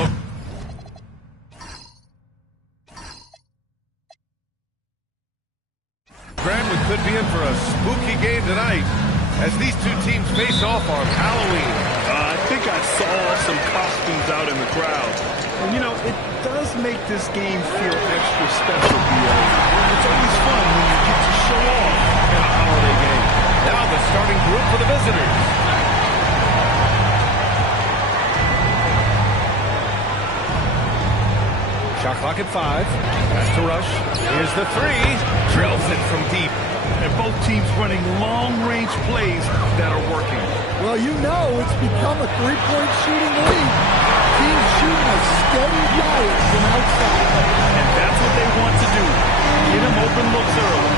look. Grantwood could be in for a spooky game tonight as these two teams face off on Halloween. I think I saw some costumes out in the crowd. And, you know, it does make this game feel extra special, BA. It's always fun when you get to show off in a holiday game. Now the starting group for the visitors. Shot clock at 5. Pass to Rush. Here's the 3. Drills it from deep. And both teams running long-range plays that are working. Well, you know it's become a three-point shooting league. Teams shooting a steady diet from outside. And that's what they want to do. Get them open looks early.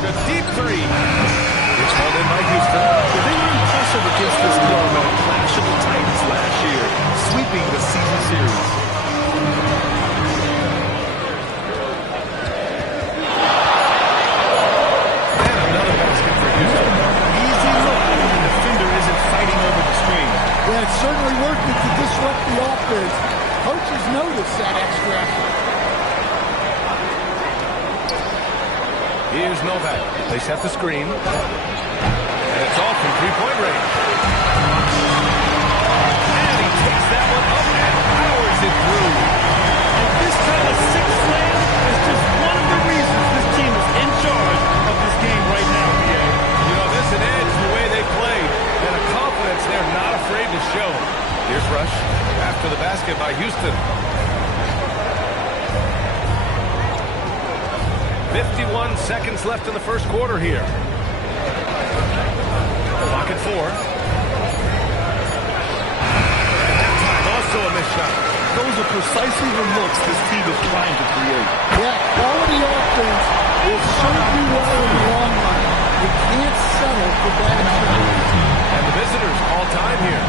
The deep 3. It's held in by Houston. They were impressive against this club at Clash of the Titans last year, sweeping the season series. And another basket for Houston. Easy look when the defender isn't fighting over the screen. Yeah, it's certainly working to disrupt the offense. Coaches notice that extra effort. Here's Novak. They set the screen. And it's off from three-point range. And he takes that one up and powers it through. And this kind of six-slam is just one of the reasons this team is in charge of this game right now, BA. You know, this an edge the way they play. And a confidence they're not afraid to show. Here's Rush. After the basket by Houston. 51 seconds left in the first quarter here. Clock at 4. That time also a missed shot. Those are precisely the looks this team is trying to create. Yeah, quality offense will serve you well in the long run. You can't settle for bad shots. And the visitors call time here.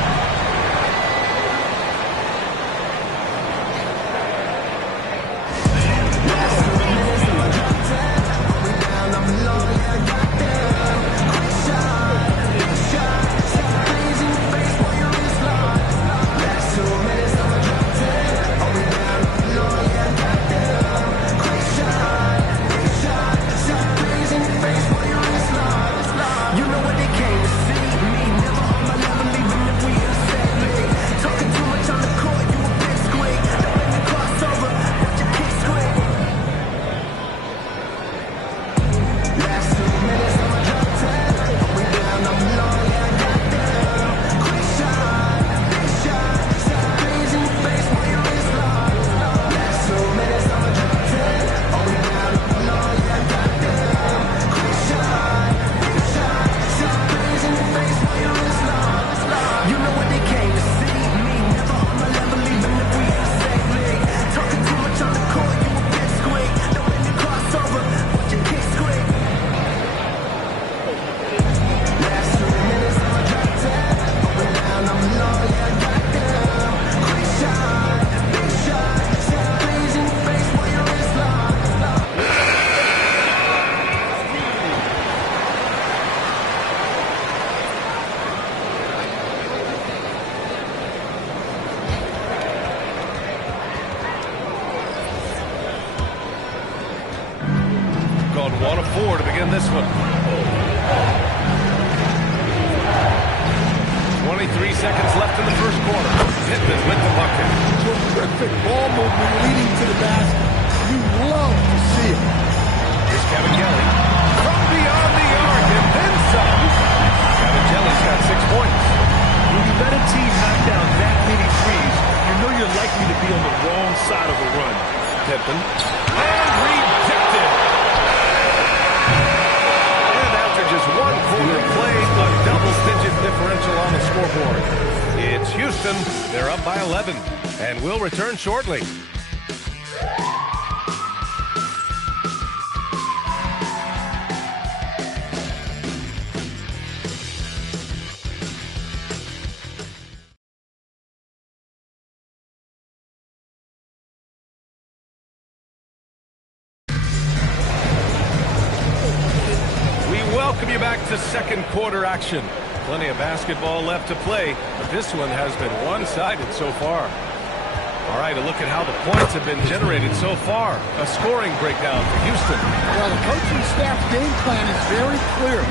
Called 1 of 4 to begin this one. 23 seconds left in the first quarter. Pittman with the bucket. Terrific ball movement leading to the basket. You love to see it. Here's Kevin Kelly. From beyond the arc and then some. Kevin Kelly's got 6 points. When you let a team knock down that many threes, you know you're likely to be on the wrong side of a run. Pittman. And rejected. And after just 1 quarter played, a double-digit differential on the scoreboard. It's Houston. They're up by 11. And will return shortly. We welcome you back to second quarter action. Plenty of basketball left to play, but this one has been one-sided so far. All right, a look at how the points have been generated so far. A scoring breakdown for Houston. Well, the coaching staff's game plan is very clear.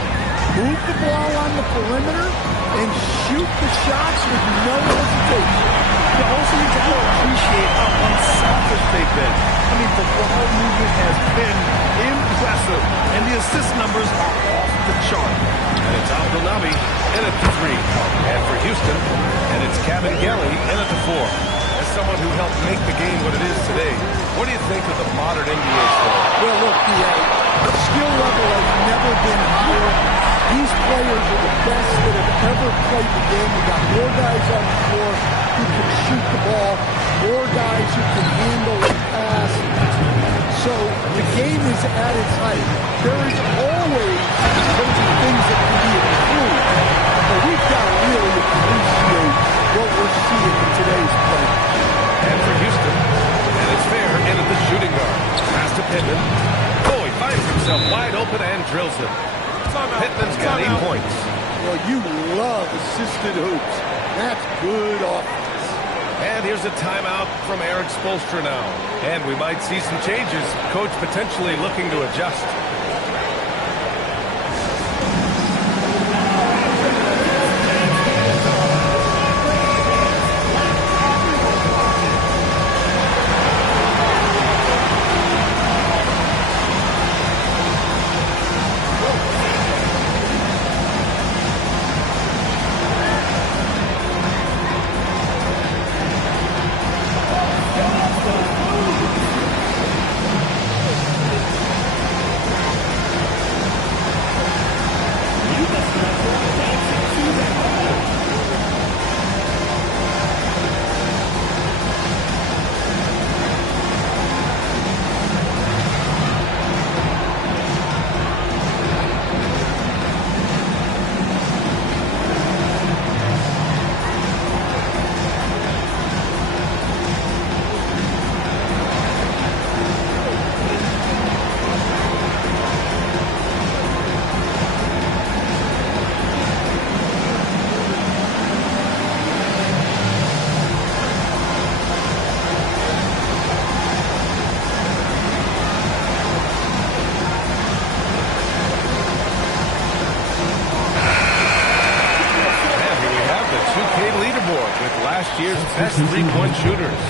Move the ball on the perimeter and shoot the shots with no hesitation. You also need to appreciate how unselfish they've been. I mean, the ball movement has been impressive, and the assist numbers are off the chart. And it's Abdelnaby in at the 3. And for Houston, and it's Kabengele in at the 4. As someone who helped make the game what it is today, what do you think of the modern NBA score? Well, look, the skill level has never been higher. These players are the best that have ever played the game. We've got more guys on the floor who can shoot the ball, more guys who can handle and pass. So the game is at its height. There is always going to be things that can be improved, but we've got to really appreciate what we're seeing in today's play. And for Houston, and it's fair into the shooting guard. Pass to Pittman. Oh, he finds himself wide open and drills it. Pittman's got 8 points. Well, you love assisted hoops. That's good offense. And here's a timeout from Eric Spoelstra now. And we might see some changes. Coach potentially looking to adjust. Last year's best three-point shooters.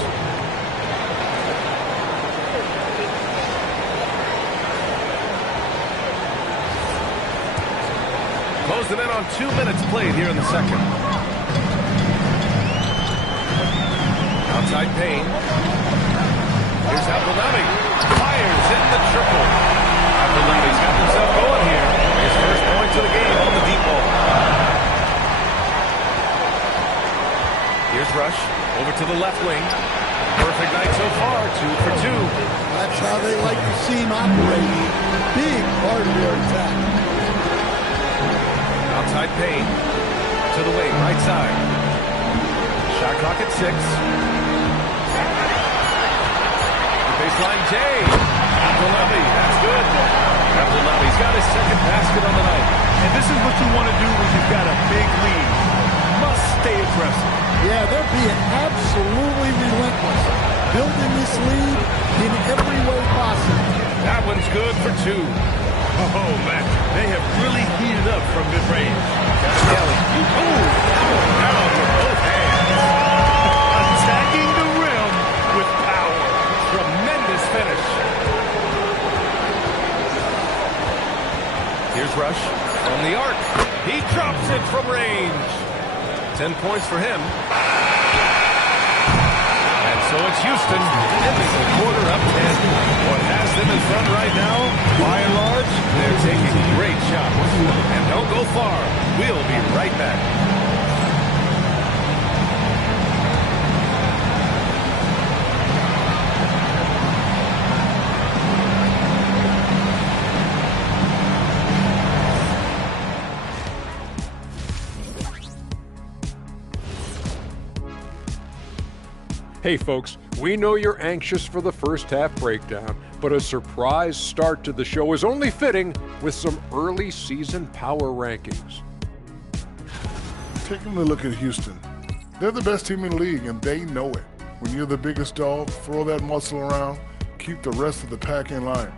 Close them in on 2 minutes played here in the second. Outside Payne. Here's Abdelnaby. Fires in the triple. Abdelnaby's got himself going here. His first points of the game on the deep ball. Here's Rush, over to the left wing. Perfect night so far, 2 for 2. That's how they like to see him operate. Big part of their attack. Outside Payne, to the wing, right side. Shot clock at 6. Baseline J. Abdelnaby, that's good. Abdelnaby's got his second basket on the night. And this is what you want to do when you've got a big lead. Must stay aggressive. Yeah, they're being absolutely relentless, building this lead in every way possible. That one's good for 2. Oh, man, they have really heated up from mid-range. Kelly, down with both hands. Attacking the rim with power. Tremendous finish. Here's Rush from the arc. He drops it from range. 10 points for him. And so it's Houston ending the quarter up 10. What has them in front right now, by and large, they're taking great shots. And don't go far. We'll be right back. Hey folks, we know you're anxious for the first half breakdown, But a surprise start to the show is only fitting with some early season power rankings. Taking a look at Houston. They're the best team in the league, and they know it. When you're the biggest dog, throw that muscle around, keep the rest of the pack in line.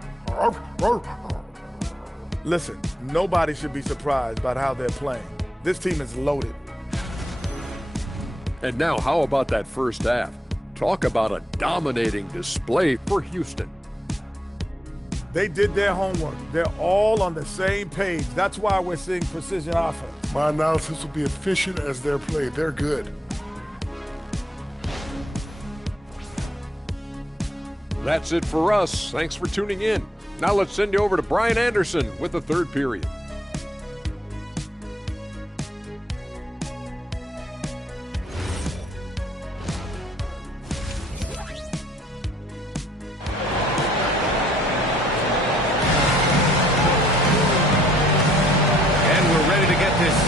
Listen, nobody should be surprised about how they're playing. This team is loaded. And now, how about that first half? Talk about a dominating display for Houston. They did their homework. They're all on the same page. That's why we're seeing precision offense. My analysis will be efficient as their play. They're good. That's it for us. Thanks for tuning in. Now let's send you over to Brian Anderson with the third period.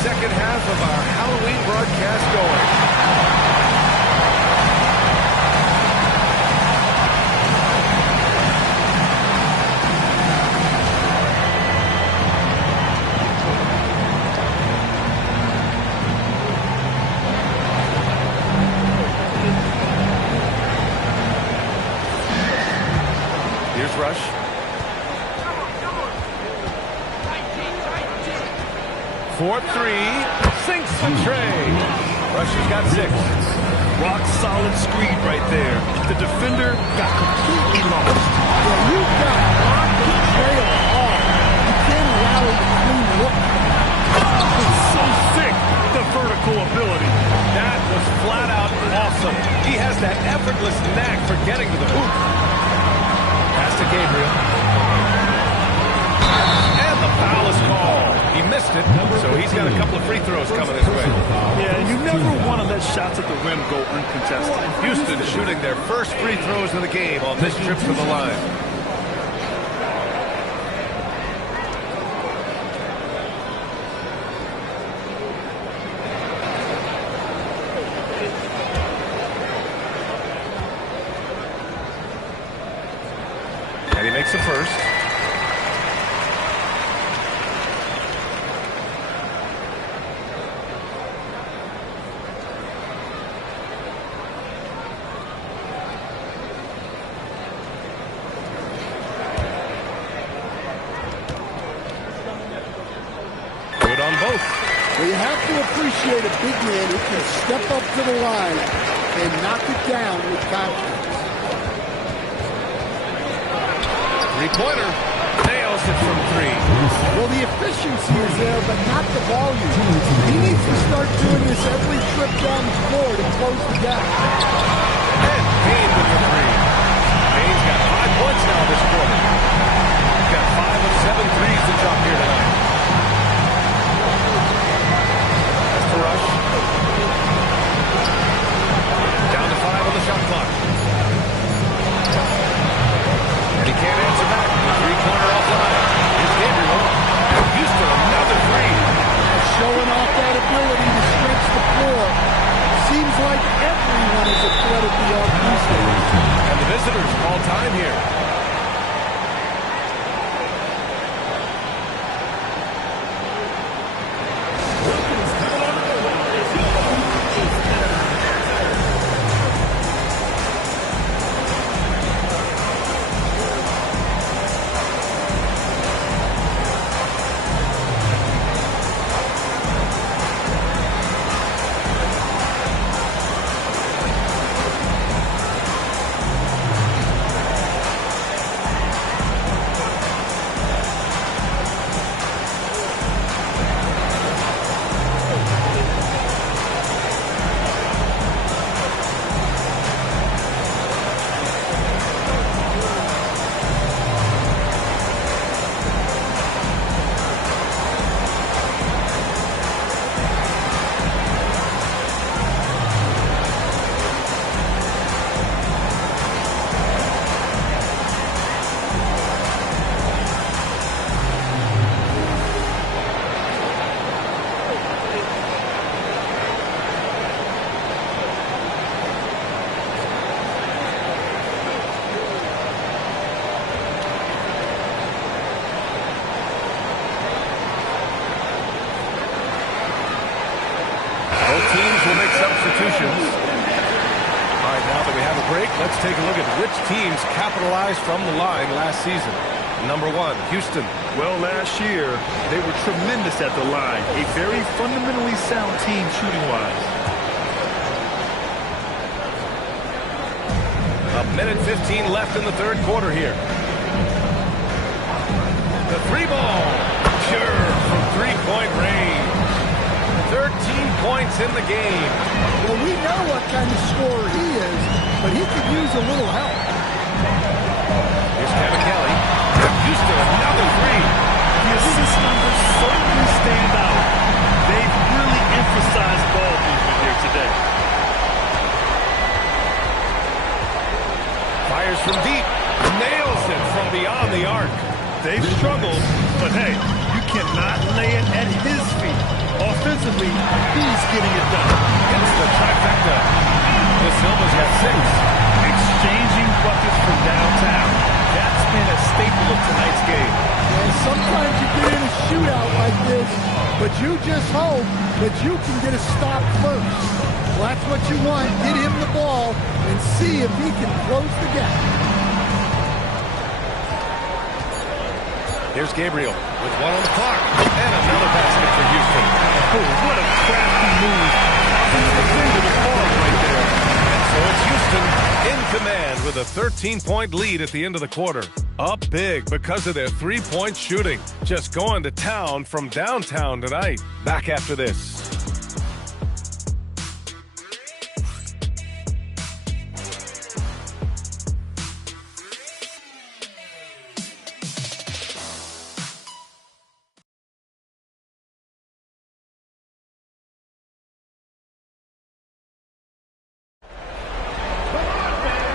Second half of our Halloween broadcast going. Here's Rush. For three, sinks the tray. Rush has got 6. Rock solid screen right there. The defender got completely lost. Yeah, you've got to lock the trail hard. You can't allow him to clean look. It's so sick, the vertical ability. That was flat out awesome. He has that effortless knack for getting to the hoop. Pass to Gabriel. And the foul is called. He missed it, so he's got a couple of free throws coming his way. Yeah, you never want to let shots at the rim go uncontested. Houston shooting their first free throws of the game on this trip to the line. And he makes the first. On both. Well, you have to appreciate a big man who can step up to the line and knock it down with confidence. Three-pointer. Nails it from 3. Well, the efficiency is there, but not the volume. He needs to start doing this every trip down the floor to close the gap. And Payne with the 3. Payne's got 5 points now this quarter. He's got 5 of 7 threes to drop here tonight. Rush. Down to 5 on the shot clock. And he can't answer back. The three-pointer offline. Here's Gabriel. And Houston, another 3. Showing off that ability to stretch the floor. Seems like everyone is a threat at the Houston. And the visitors call time here. Both teams will make substitutions. All right, now that we have a break, let's take a look at which teams capitalized from the line last season. Number 1, Houston. Well, last year, they were tremendous at the line. A very fundamentally sound team shooting-wise. A minute 15 left in the third quarter here. The 3-ball. Sure, from three-point range. 13 points in the game. Well, we know what kind of scorer he is, but he could use a little help. Here's Kevin Kelly. Houston, another 3. The assist numbers certainly stand out. They've really emphasized ball movement here today. Fires from deep. Nails it from beyond the arc. They've struggled, but hey, you cannot lay it at his feet. Offensively, he's getting it done. Gets the trifecta. De Silva's got 6. Exchanging buckets from downtown. That's been a staple of tonight's game. And sometimes you get in a shootout like this, but you just hope that you can get a stop first. Well, that's what you want. Get him the ball and see if he can close the gap. Here's Gabriel with 1 on the clock. And another basket for Houston. Oh, what a crafty move. He's the finger to fall right there. So it's Houston in command with a 13-point lead at the end of the quarter. Up big because of their three-point shooting. Just going to town from downtown tonight. Back after this.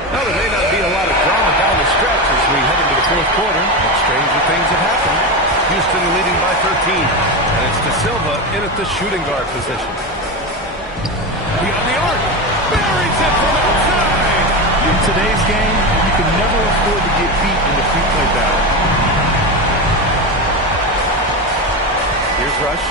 Now, there may not be a lot of drama down the stretch as we head into the fourth quarter, but stranger things have happened. Houston leading by 13, and it's De Silva in at the shooting guard position. Beyond the arc, buries it from outside. In today's game, you can never afford to get beat in the free play battle. Here's Rush.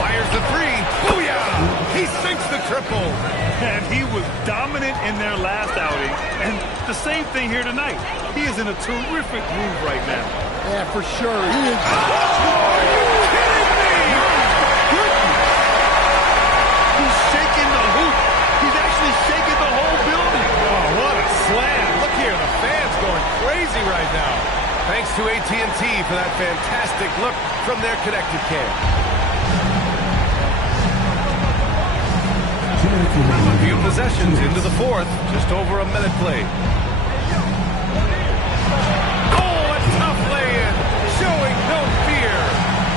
Fires the 3. Booyah! He sinks the triple. And he was dominant in their last outing. And the same thing here tonight. He is in a terrific move right now. Yeah, for sure. He is. Are you kidding me? He's shaking the hoop. He's actually shaking the whole building. Oh, what a slam. Look here, the fans going crazy right now. Thanks to AT&T for that fantastic look from their connected cam. A few possessions into the fourth, just over a minute played. Oh, a tough lay-in, showing no fear.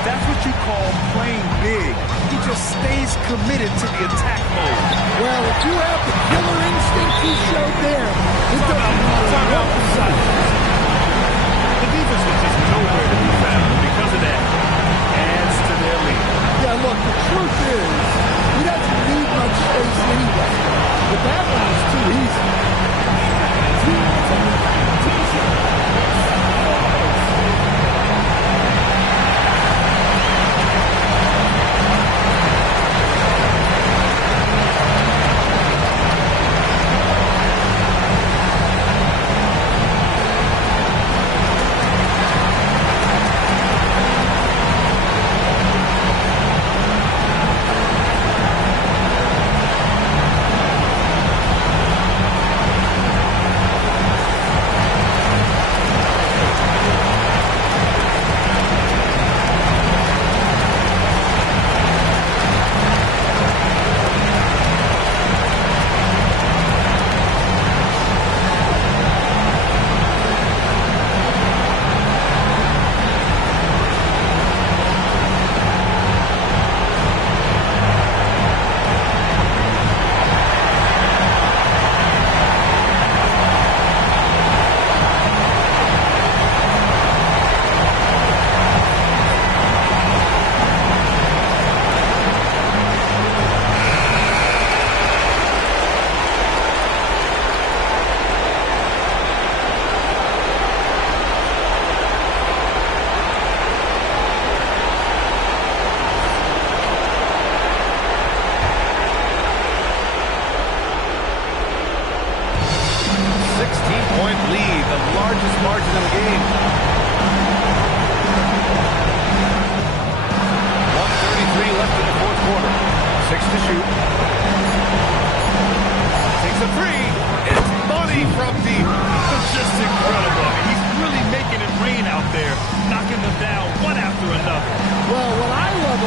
That's what you call playing big. He just stays committed to the attack mode. Well, if you have the killer instinct he showed there, it doesn't matter what the size. The defense was just nowhere to be found. Because of that, adds to their lead. Yeah, look, the truth is, he doesn't need much space anyway. But that one was too easy.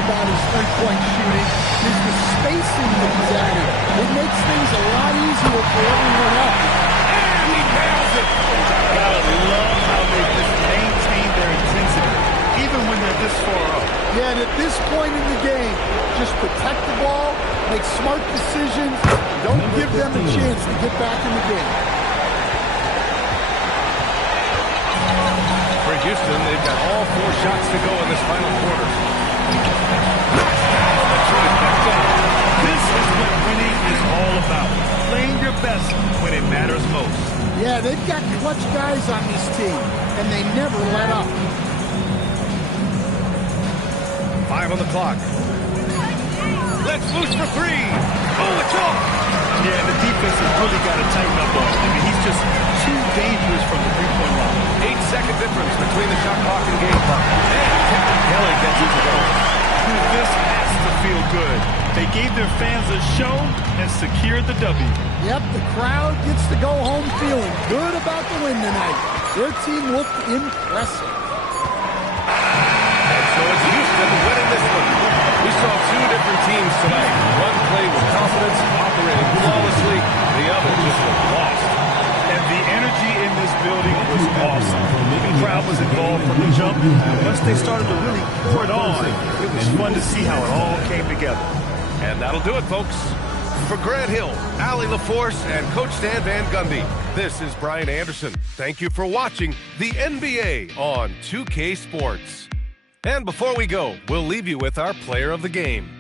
about his three-point shooting is the spacing that he's added. It makes things a lot easier for everyone else. And he nails it. Gotta love how they just maintain their intensity, even when they're this far up. Yeah, and at this point in the game, just protect the ball, make smart decisions, don't give them a chance to get back in the game. For Houston, they've got all 4 shots to go in this final quarter. Knocks down the trifecta. This is what winning is all about. Playing your best when it matters most. Yeah, they've got clutch guys on this team, and they never let up. 5 on the clock. Let's loose for 3. Oh, it's off. Yeah, the defense has really got to tighten up on him. I mean, he's just too dangerous from the three-point line. 8-second difference between the shot clock and game clock. And Kelly gets it to go. This has to feel good. They gave their fans a show and secured the W. Yep, the crowd gets to go home feeling good about the win tonight. Their team looked impressive. And so it's Houston winning this one. We saw 2 different teams tonight. One played with confidence, operated flawlessly. The other just looked lost. And the energy in this building was awesome. The crowd was involved from the jump. Once they started to really pour it on, it was fun to see how it all came together. And that'll do it, folks. For Grant Hill, Allie LaForce, and Coach Stan Van Gundy, this is Brian Anderson. Thank you for watching the NBA on 2K Sports. And before we go, we'll leave you with our player of the game.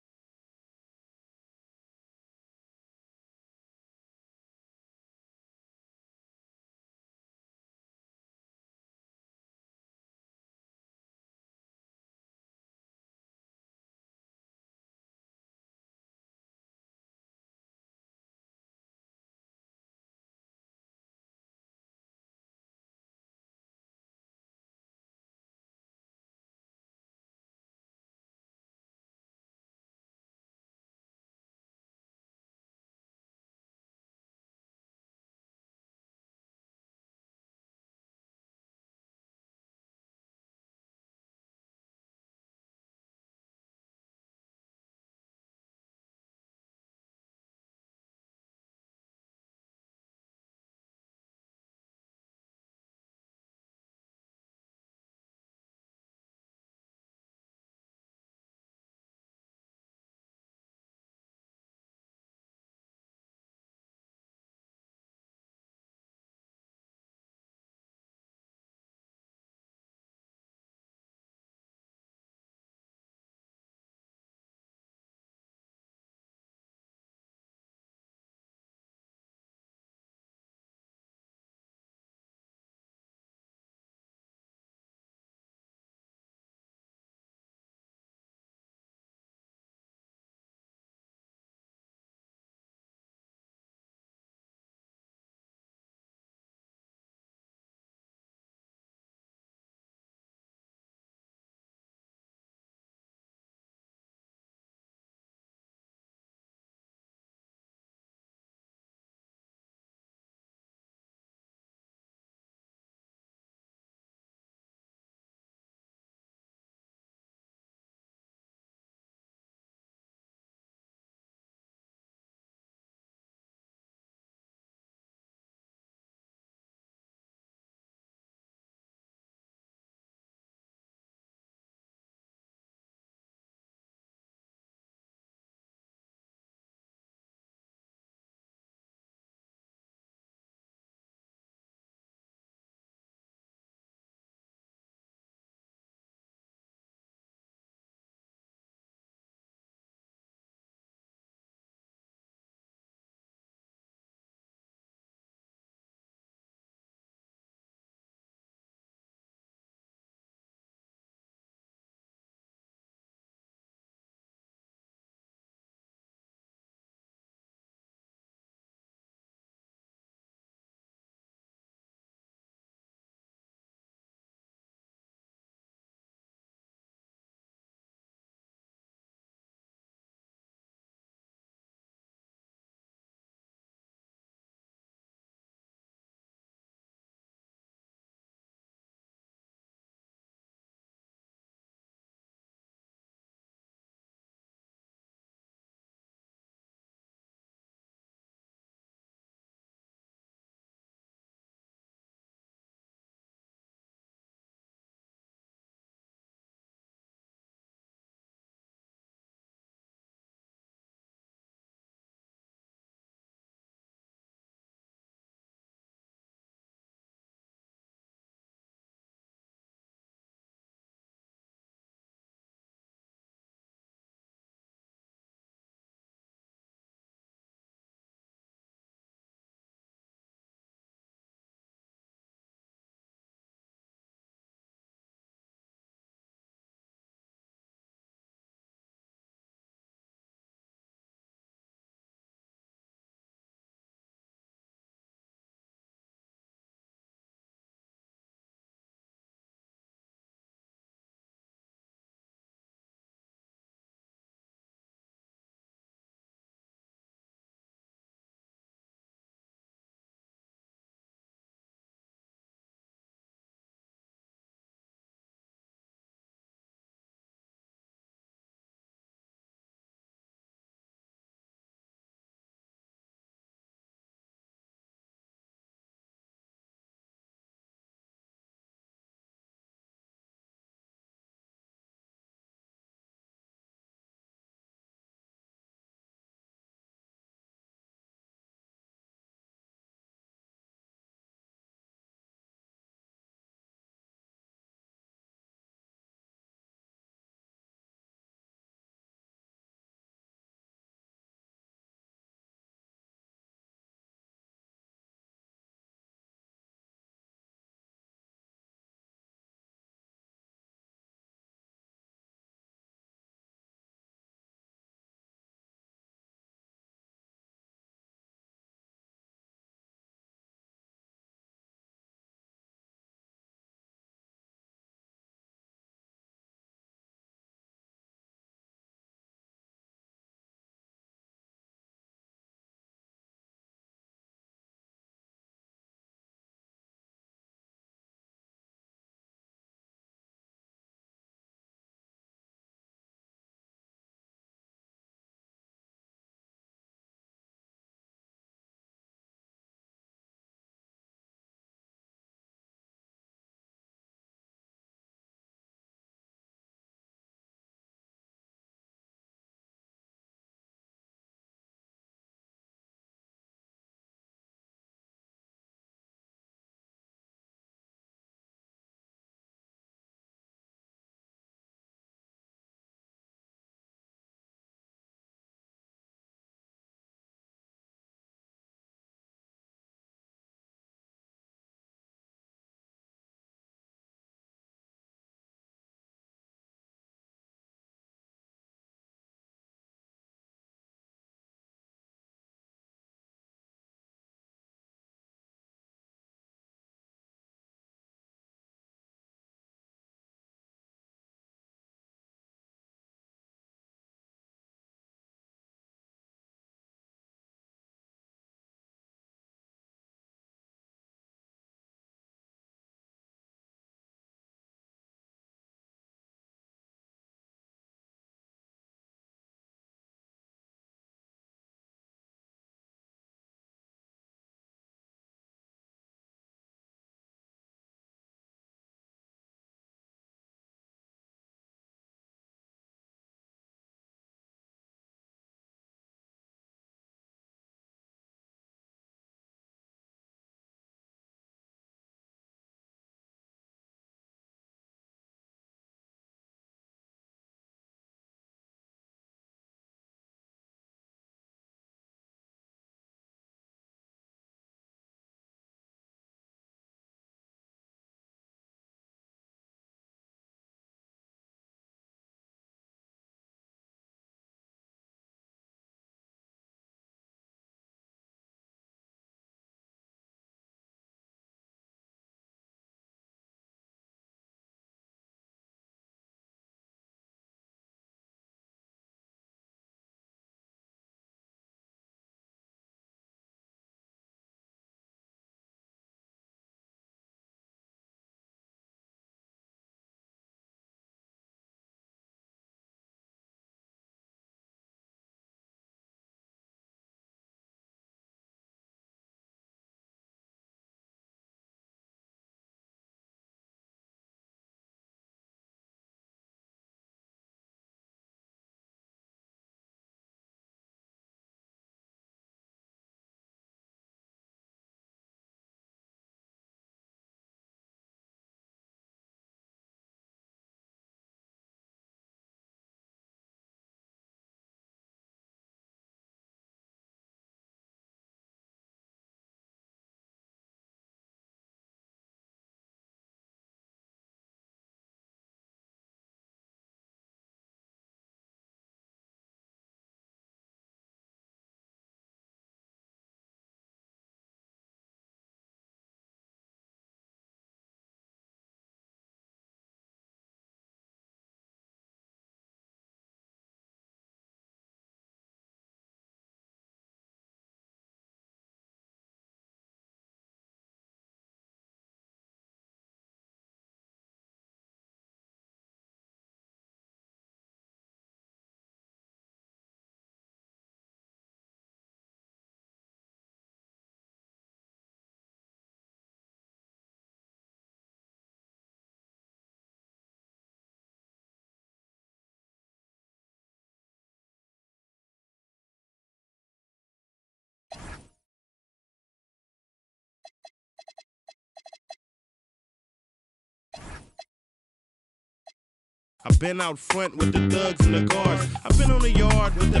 I've been out front with the thugs and the guards. I've been on the yard with the.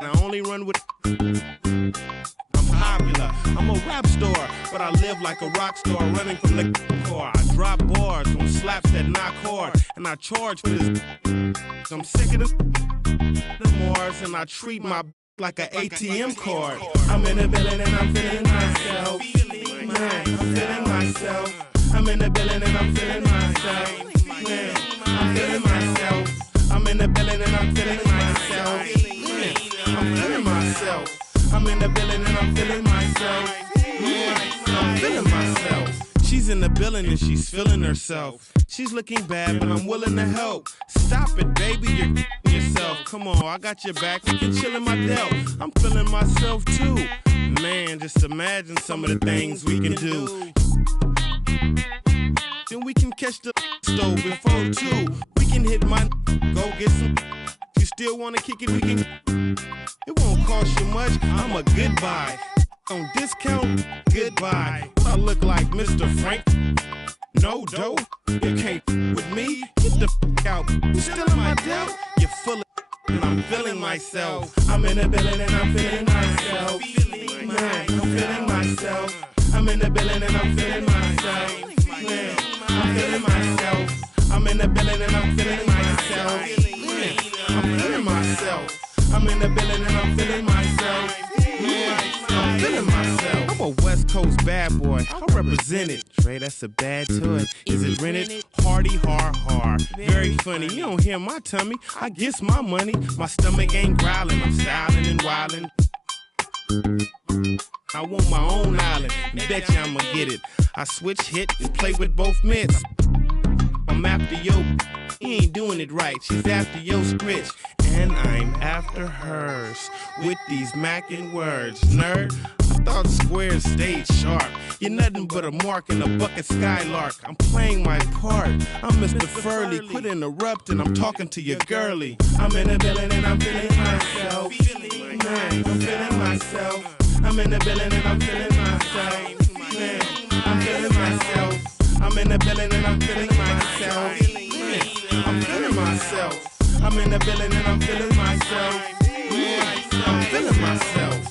I only run with. I'm popular. I'm a rap star, but I live like a rock star, running from the car. I drop bars on slaps that knock hard, and I charge for this. I'm sick of the Mars, and I treat my like an ATM card. I'm in the building and I'm feeling myself. Man, I'm feeling myself. I'm in the building and I'm feeling myself. Man, I'm feeling myself. I'm in the building and I'm feeling myself. Man, I'm feeling myself. I'm in the building and I'm feeling myself. Man, I'm feeling myself. She's in the building and she's feeling herself. She's looking bad, but I'm willing to help. Stop it, baby, you're yourself. Come on, I got your back. You can chill in my delt. I'm feeling myself too. Man, just imagine some of the things we can do. Then we can catch the stove before 2. We can hit my go get some. You still wanna kick it? We can. It won't cost you much. I'm a goodbye. On discount, goodbye. I look like Mr. Frank. No dough, you can't with me. Get the out. You still in my doubt? You're full of and I'm feeling myself. I'm in the building and I'm feeling myself. Man, I'm feeling myself. I'm in the building and I'm feeling myself. Man, I'm feeling myself. I'm in the building and I'm feeling myself. Man, I'm feeling myself. I'm in the building and I'm feeling myself. Yeah, I'm feeling myself. I'm a West Coast bad boy. I represent it. Trey, that's a bad toy. Is it rented? Hardy, har. Very funny. You don't hear my tummy. I guess my money. My stomach ain't growling. I'm styling and wilding. I want my own island. Bet you I'ma get it. I switch hit and play with both mitts. I'm after yo. He ain't doing it right. She's after yo scritch. And I'm after hers with these mackin' words. Nerd, I thought squares stayed sharp. You're nothing but a mark in a bucket skylark. I'm playing my part. I'm Mr. Furley. Quit interrupting. I'm talking to your girlie. I'm in the building and I'm feeling myself. Man, I'm feeling myself. I'm in the building and I'm feeling myself. Man, I'm feeling myself. I'm in the building and I'm feeling myself. Man, I'm feeling myself. I'm in the building and I'm feeling myself. Yeah, I'm feeling myself.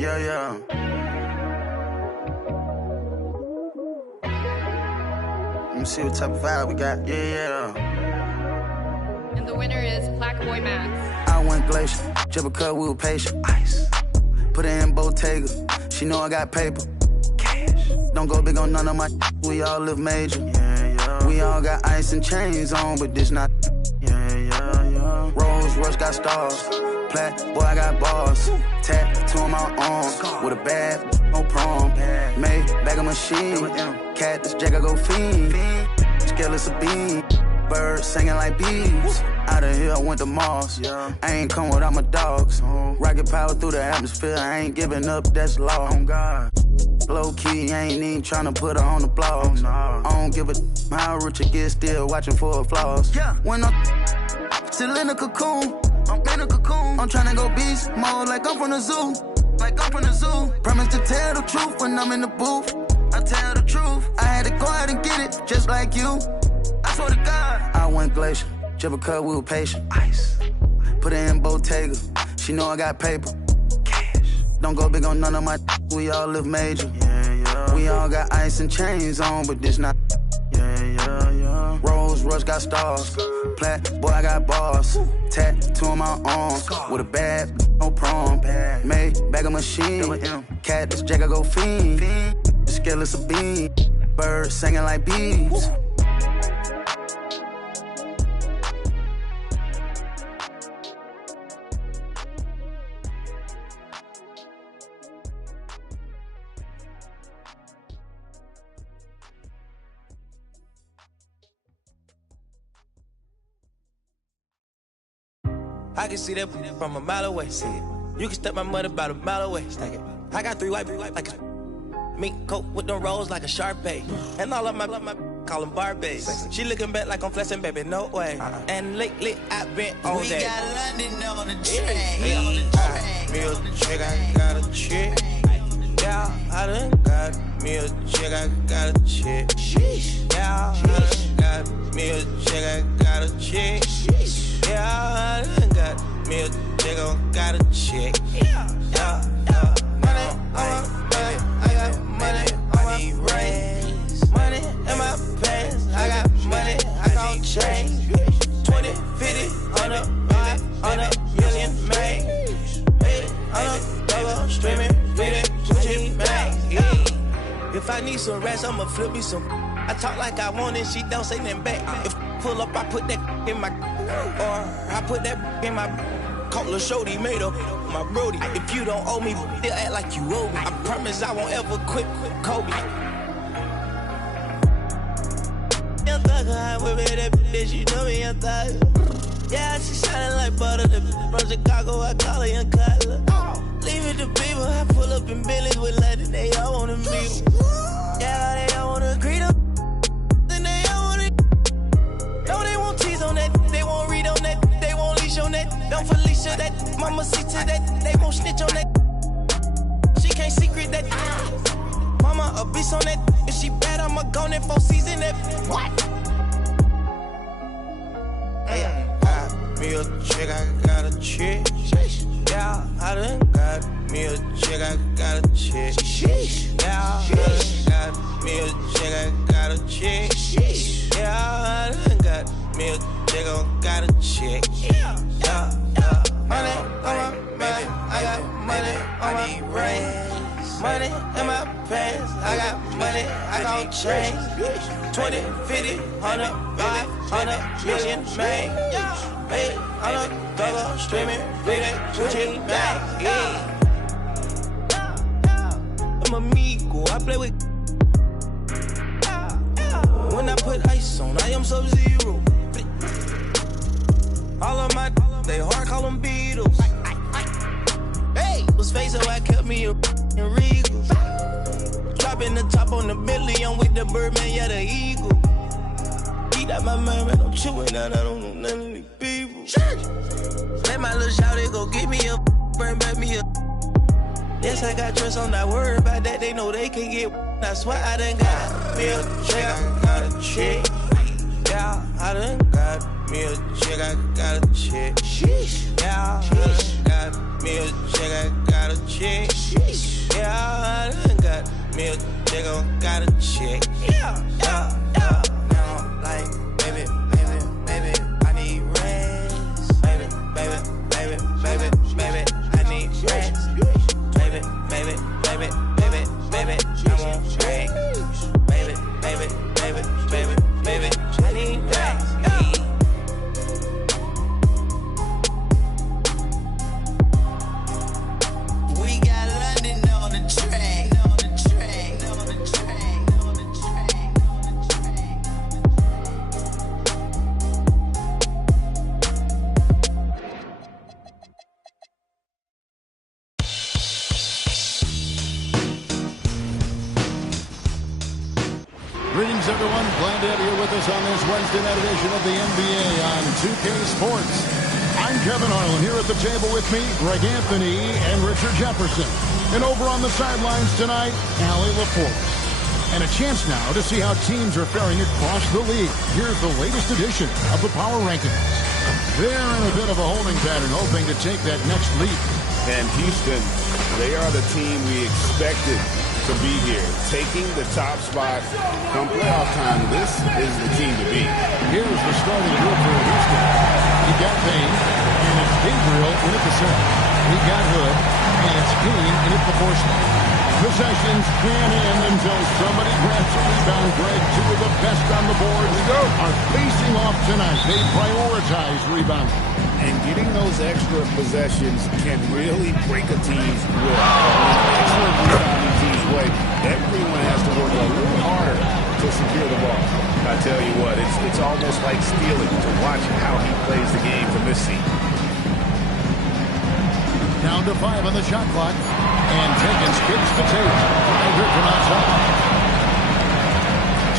Yeah. Let me see what type of vibe we got. Yeah. And the winner is Black Boy Max. I went glacier, just because we were patient. Ice. Put it in Bottega. She know I got paper. Cash. Don't go big on none of my. We all live major. Yeah. We all got ice and chains on, but this not. Yeah. Rolls Royce got stars. Plat, boy, I got bars. Tattoo on my arm. With a bad, no prom. Made bag of machine. Cat, this jack, I go fiend. Scaleless a bean. Birds singing like bees. Out of here, I went to Mars. I ain't come without my dogs. Rocket power through the atmosphere. I ain't giving up, that's law. Oh, God. Low key, I ain't even tryna put her on the blogs. I don't give a how rich it gets, still watching for her flaws. When I'm still in a cocoon. I'm in a cocoon. I'm tryna go beast mode like I'm from the zoo. Promise to tell the truth when I'm in the booth. I tell the truth. I had to go out and get it, just like you. I swear to God. I went glacier, just because we were patient. Ice. Put it in Bottega. She know I got paper. Cash. Don't go big on none of my. We all live major. We all got ice and chains on, but this not. Rolls Royce got stars. Plat, boy, I got bars. Tattoo on my arm. With a bad, no prom. Made bag of machine. Cat, this jack, I go fiend. Scaleless a bean. Birds singing like bees. I can see that from a mile away. See it. You can step my money about a mile away. Stack it. I got 3 white like a mink coat with them rolls like a Sharpay. And all of my call them Barbies. She looking back like I'm flexing, baby, no way. And lately I've been on that. We got London on the train. Me a chick, I got a chick. Yeah, I done got me a chick, I got a chick. Yeah, I done got me a chick, I got a chick. Yeah, I done got me a chick, I got a chick. Yeah. Money, I got money on my brains. Money in my pants, I got money, I gon' change. 20, 50, 100, 500 million made. 800 double streaming, reading, switching back. If I need some rats, I'ma flip me some. I talk like I want it, she don't say nothing back. If pull up, I put that in my, or I put that in my. Call a shorty made up my brody. If you don't owe me, they'll act like you owe me. I promise I won't ever quit Kobe. Young thug, I with me, that bitch, you know me, young thug. Yeah, she shining like butter. The from Chicago, I call her Young Cutler. Leave it to people, I pull up in Billy's with London, they all wanna meet. Yeah, they all wanna greet them. Then they all wanna. No, they won't tease on that, they won't read on that, they won't leash on that. Don't Felicia that, mama see to that, they won't snitch on that. She can't secret that. Mama a beast on that, if she bad, I'ma go in 4 season that. What? Me a chick, I got a chick. Yeah, I done got me a chick, I got a chick. Yeah, I done got me a chick, I got a chick. Yeah, I done got me a chick, I got a chick. Yeah. Money on my baby, I got money on my brain. Money in my pants, I got money, I gon' change. 20, 50, 100, 500 million made. 800 double streaming, reading, switching back. I'm amigo, I play with. When I put ice on, I am Sub-Zero. All of my, they hard call them Beatles. Hey, was face so I kept me a Regal. Dropping the top on the Bentley, I'm with the Birdman, yeah, the Eagle. Eat out my mind, man, I'm chewing out, I don't know none of these people. Let my little shawty go get me a, bring back me a. Yes, I got trust, I'm not worried about that, they know they can get. That's why I done got me a chick, I got a chick. Yeah, I done got me a chick, I got a chick. Yeah, I done got me a chick, I got a chick. Yeah, I done got me a chick, I got a chick. Yeah. Now, like, baby, I need rest. Baby, I need rest. Baby, I want rest. Baby, I need rest. We got London on the train. Greetings, everyone. Glad to have you with us on this Wednesday night edition of the NBA on 2K Sports. I'm Kevin Harlan. Here at the table with me, Greg Anthony and Richard Jefferson. And over on the sidelines tonight, Allie LaForce. And a chance now to see how teams are faring across the league. Here's the latest edition of the Power Rankings. They're in a bit of a holding pattern, hoping to take that next lead. And Houston, they are the team we expected to be here, taking the top spot come playoff time. This is the team to beat. Here's the starting group for Houston. You got Payne, and it's Gabriel in at the center. We got Hood, and it's King in at the force line. Possessions can't end until somebody grabs a rebound. Greg, two of the best on the board are facing off tonight. They prioritize rebounding. And getting those extra possessions can really break a team's will. Excellent rebounding team's way. Everyone has to work a little harder to secure the ball. I tell you what, it's almost like stealing to watch how he plays the game from this seat. Down to 5 on the shot clock. And Jenkins kicks to Tate. No good from outside.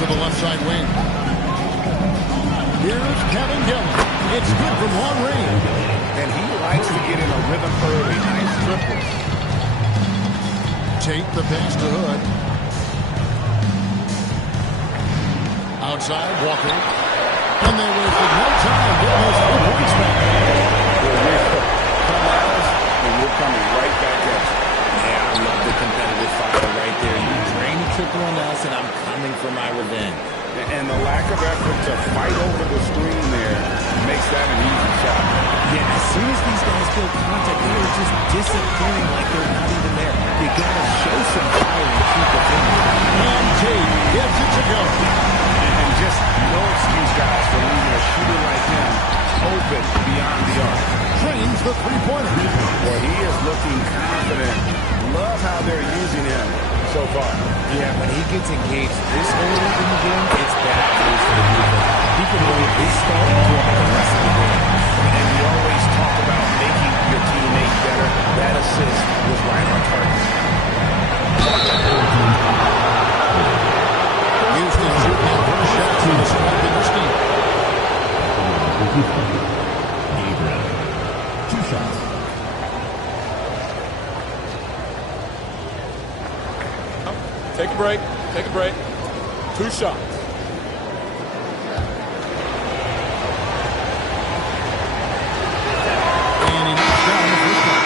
To the left side wing. Here's Kevin Gillen. It's good from long range. And he likes to get in a rhythm early. Nice triple. Tate the pass to Hood. Outside, Walker. And they wasted no time getting those 3 points back. Come at us, and we're coming right back at you. Yeah, I love the competitive fire right there. You drain a triple on us, and I'm coming for my revenge. And the lack of effort to fight over the screen there makes that an easy shot. Yeah, as soon as these guys feel contact, they are just disappearing like they're not even there. You gotta show some fire and keep it in. And Tate gets it to go. And just no excuse, guys, for leaving a shooter like him open beyond the arc. Trains the three-pointer. Well, he is looking confident. Love how they're using him so far. Yeah, when he gets engaged this early in the game, it's bad news for the defense. He can move his start throughout the rest of the game. And we always talk about making your teammate better. That assist was right on target. Houston shooting their first shots in the squad in this game. Abraham, 2 shots. Take a break. Take a break. 2 shots. And he knocks down the first one.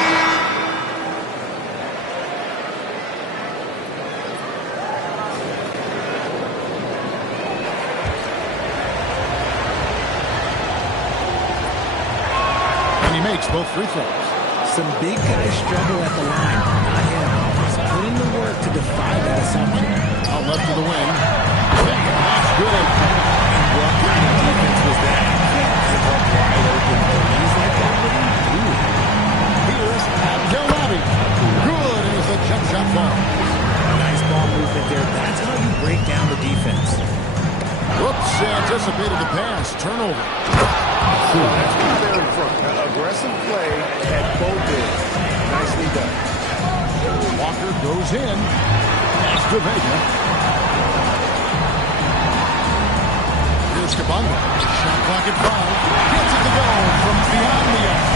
And he makes both free throws. Some big guys struggle at the line. Not him. He's putting the work to defy that assumption. Out left to the wing. That's good. And what kind of defense was that? Give up wide open threes like that. What do you do? Here's Abdelabi. Good as the jump shot ball. Nice ball movement there. That's how you break down the defense. Whoops, anticipated the pass. Turnover. That's why they're in front. Aggressive play at both ends. Nicely done. Walker goes in. That's to Vega. Here's Kabanga. Shot clock at 5. Gets it to go from beyond the arc.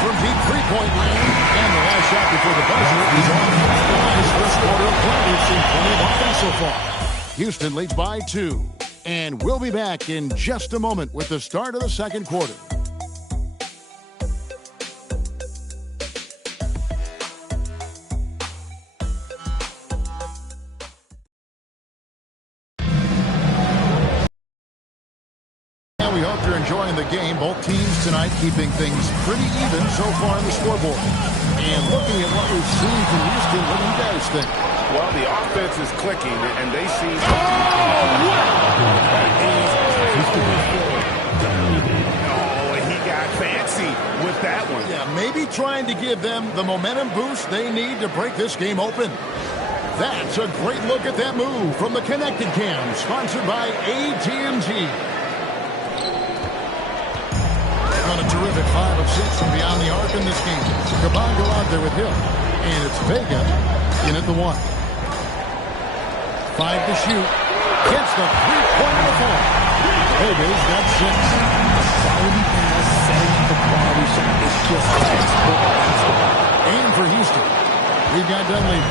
From deep three-point range. And the last shot before the buzzer is on. Nice first quarter of play. We've seen plenty of offense so far. Houston leads by 2. And we'll be back in just a moment with the start of the second quarter. We hope you're enjoying the game. Both teams tonight keeping things pretty even so far on the scoreboard. And looking at what we've seen from Houston, what do you guys think? Well, the offense is clicking, and they seem to... and he got fancy with that one. Yeah, maybe trying to give them the momentum boost they need to break this game open. That's a great look at that move from the Connected Cam, sponsored by AT&T. On a terrific 5 of 6 from beyond the arc in this game. Kabongo out there with Hill. And it's Vega in at the 1. 5 to shoot. Gets the three-pointer to fall. Vega's got 6. Quality pass, setting up the quality shot is just textbook basketball. And for Houston, we've got Dunleavy.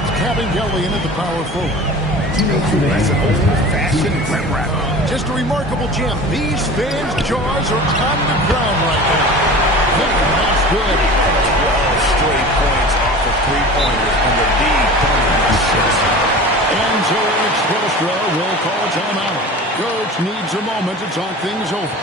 It's Kevin Gelly in at the power forward. That's an old-fashioned rim wrap. Just a remarkable gem. These fans' jaws are on the ground right now. That's good. 12 straight points off of three-pointers, and the lead coming in 6. And so Eric Spoelstra will call timeout. Coach needs a moment to talk things over.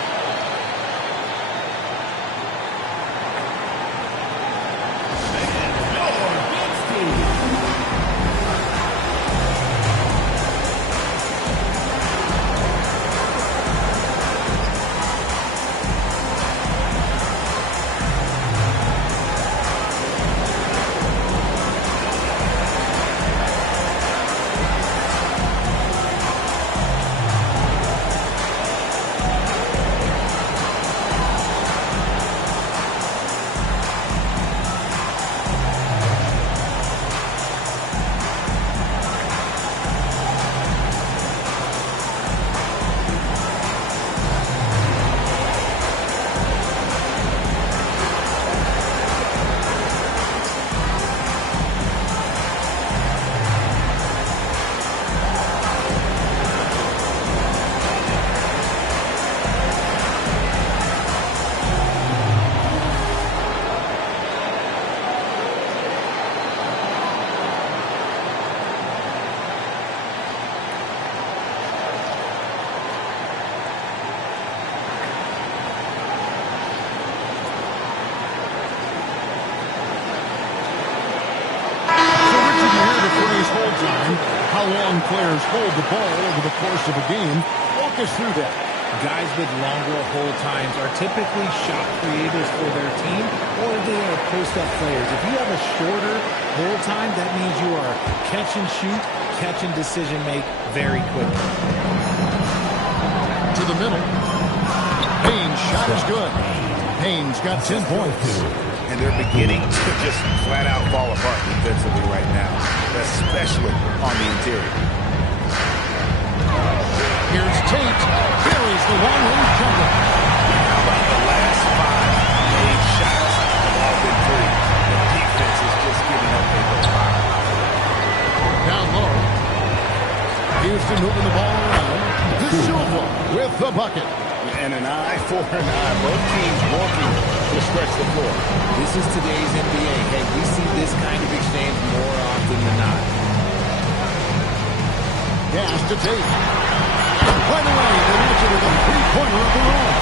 ball time, how long players hold the ball over the course of a game. Walk us through that. Guys with longer hold times are typically shot creators for their team, or they are post-up players. If you have a shorter hold time, that means you are catch and shoot, catch and decision make very quickly. To the middle. Payne's shot is good. Payne's got 10 points. And they're beginning to just flat out fall apart defensively right now, especially on the interior. Here's Tate. Buries the one-range jumper. How about the last 5 made shots have all been free? The defense is just giving up a fire. Down low. Houston moving the ball around. De Silva with the bucket. And an eye for an eye. Both teams working to stretch the floor. This is today's NBA. Hey, we see this kind of exchange more often than not. Pass to Tate. Right away, they answer with a three-pointer of their own.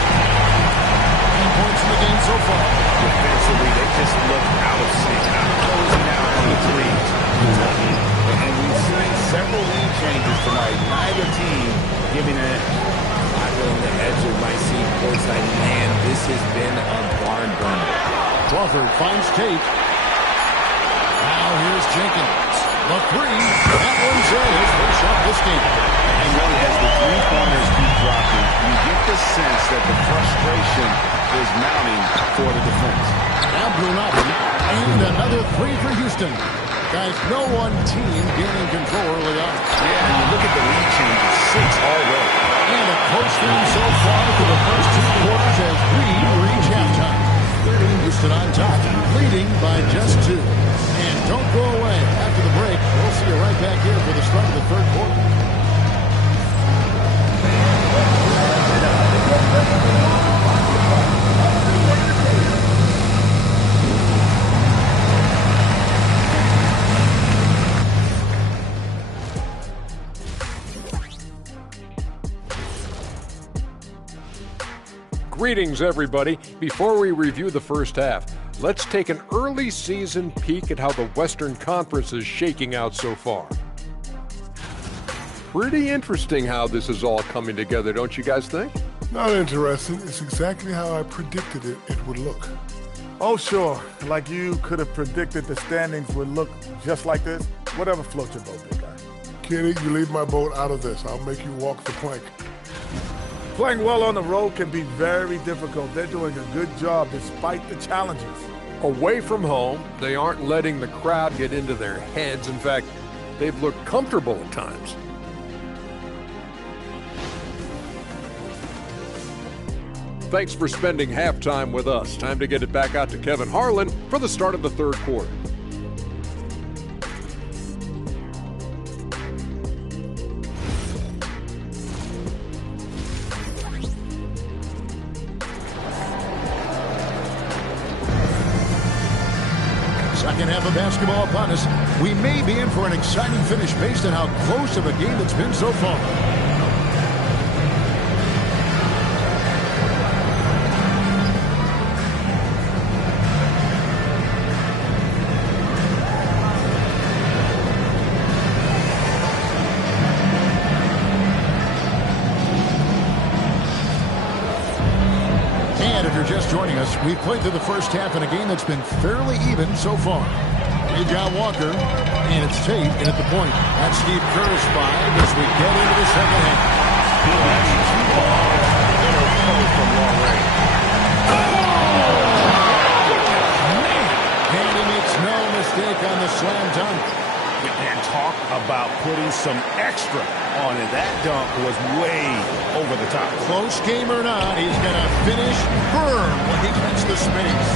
10 points in the game so far. Defensively, they just look out of sync, not closing out on the threes. And we've seen several lead changes tonight. Neither team giving an edge. I go on the edge of my seat courtside. Man, this has been a barn burner. Crawford finds Tate. Now here's Jenkins. The three. That one's in. His first shot this game. And really, as the three-pointers keep dropping, you get the sense that the frustration is mounting for the defense. Now Blunovic. And another three for Houston. Guys, no one team gaining control early on. Yeah, and you look at the lead changes, 6 already. And a close game so far for the first 2 quarters as we reach halftime. Houston on top, leading by just 2. And don't go away. After the break, we'll see you right back here for the start of the third quarter. Greetings, everybody. Before we review the first half, let's take an early season peek at how the Western Conference is shaking out so far. Pretty interesting how this is all coming together, don't you guys think? Not interesting. It's exactly how I predicted it would look. Oh, sure. Like you could have predicted the standings would look just like this. Whatever floats your boat, big guy. Kenny, you leave my boat out of this. I'll make you walk the plank. Playing well on the road can be very difficult. They're doing a good job despite the challenges. Away from home, they aren't letting the crowd get into their heads. In fact, they've looked comfortable at times. Thanks for spending halftime with us. Time to get it back out to Kevin Harlan for the start of the third quarter. Second half of basketball upon us. We may be in for an exciting finish based on how close of a game it's been so far. Joining us, we've played through the first half in a game that's been fairly even so far. We've got Walker, and it's Tate in at the point. That's Steve Kerr's 5 as we get into the second half. That's 2 balls in a row from long range. And he makes no mistake on the slam dunk. And talk about putting some extra on it. That dunk was way over the top. Close game or not, he's going to finish firm when he gets the space.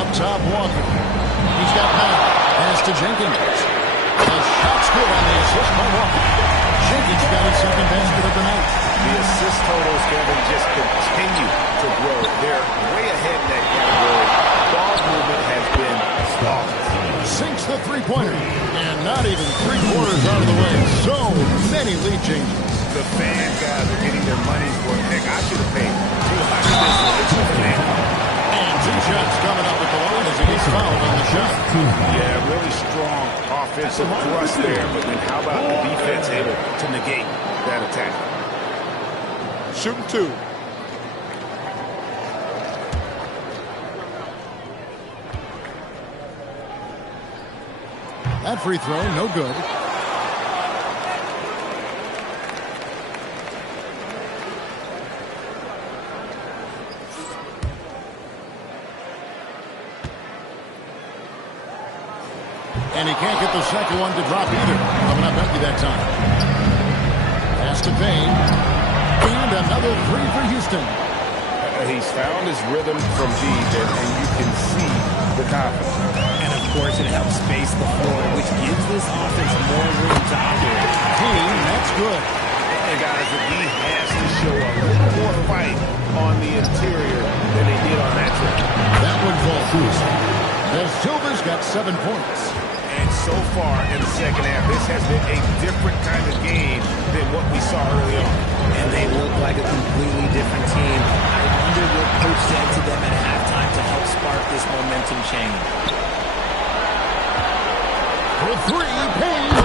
Up top, Walker. He's got power. Pass to Jenkins. The shot's good on the assist by Walker. Jenkins got his second basket of the night. The assist totals, Kevin, just continue to grow. They're way ahead in that category. Ball movement has been stalled. Sinks the three-pointer. And not even 3/4 out of the way. So many lead changes. The fan guys are getting their money's worth. Heck, I should have paid $200 for this one. And 2 shots coming up at the line as as he gets fouled on the shot. Yeah, really strong offensive thrust there, but then how about the defense able to negate that attack? Shooting 2. That free throw, no good. And he can't get the second one to drop either. Coming up empty that time. Pass to Payne. And another three for Houston. He's found his rhythm from deep, and you can see the confidence. And of course, it helps space the floor, which gives this offense more room to operate. Payne, that's good. And guys, he has to show a little more fight on the interior than he did on that trip. That one falls through. The Silvers got 7 points. And so far in the second half, this has been a different kind of game than what we saw early on. And they look like a completely different team. I wonder what coach said to them at halftime to help spark this momentum change. For three, Payne.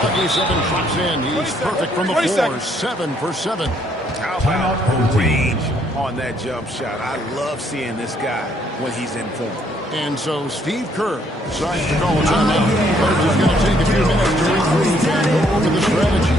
Lucky 7 drops in. He's perfect from the floor. 7 for 7. How about the range on that jump shot? I love seeing this guy when he's in form. And so Steve Kerr decides to call a timeout. Coach is going to take a few minutes to regroup and go over the strategy.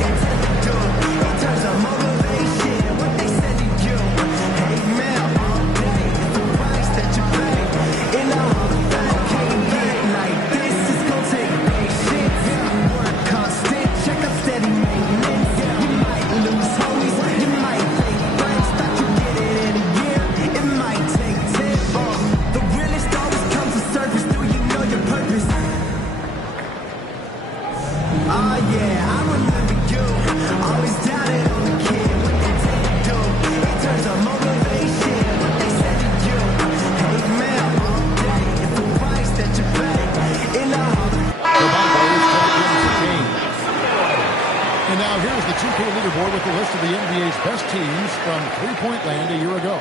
With the list of the NBA's best teams from three-point land a year ago.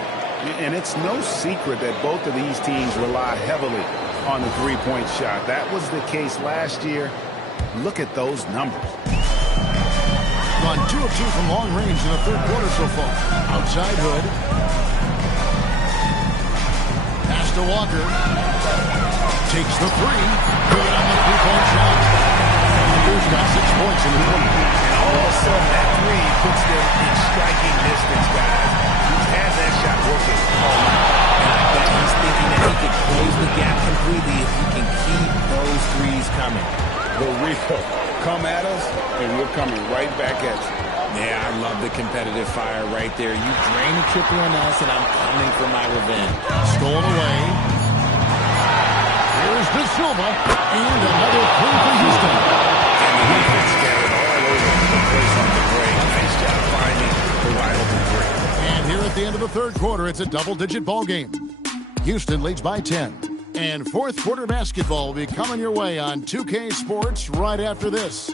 And it's no secret that both of these teams rely heavily on the three-point shot. That was the case last year. Look at those numbers. Gone 2 of 2 from long range in the third quarter so far. Outside Hood. Pass to Walker. Takes the three. Good on the three-point shot. He's got 6 points in the quarter. All of a sudden, that three puts them in striking distance, guys. He has that shot working all night. And I bet he's thinking that he could close the gap completely if he can keep those threes coming. The real come at us, and we're coming right back at you. Yeah, I love the competitive fire right there. You drain a triple on us, and I'm coming for my revenge. Stolen away. Here's De Silva, and another three for Houston. And the defense scattered all over the place on the break. Nice job finding the wide open three. And here at the end of the third quarter, it's a double-digit ball game. Houston leads by 10. And fourth quarter basketball will be coming your way on 2K Sports right after this.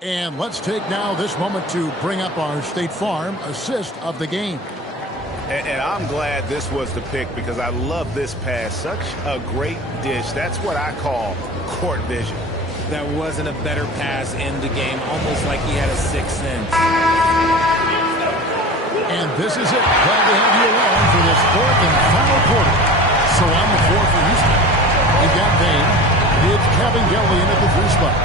And let's take now this moment to bring up our State Farm assist of the game. And I'm glad this was the pick because I love this pass. Such a great dish. That's what I call court vision. That wasn't a better pass in the game, almost like he had a sixth sense. And this is it. Glad to have you along for this fourth and final quarter. So on the floor for Houston, we've got Payne. It's Kevin Gellion at the three spot.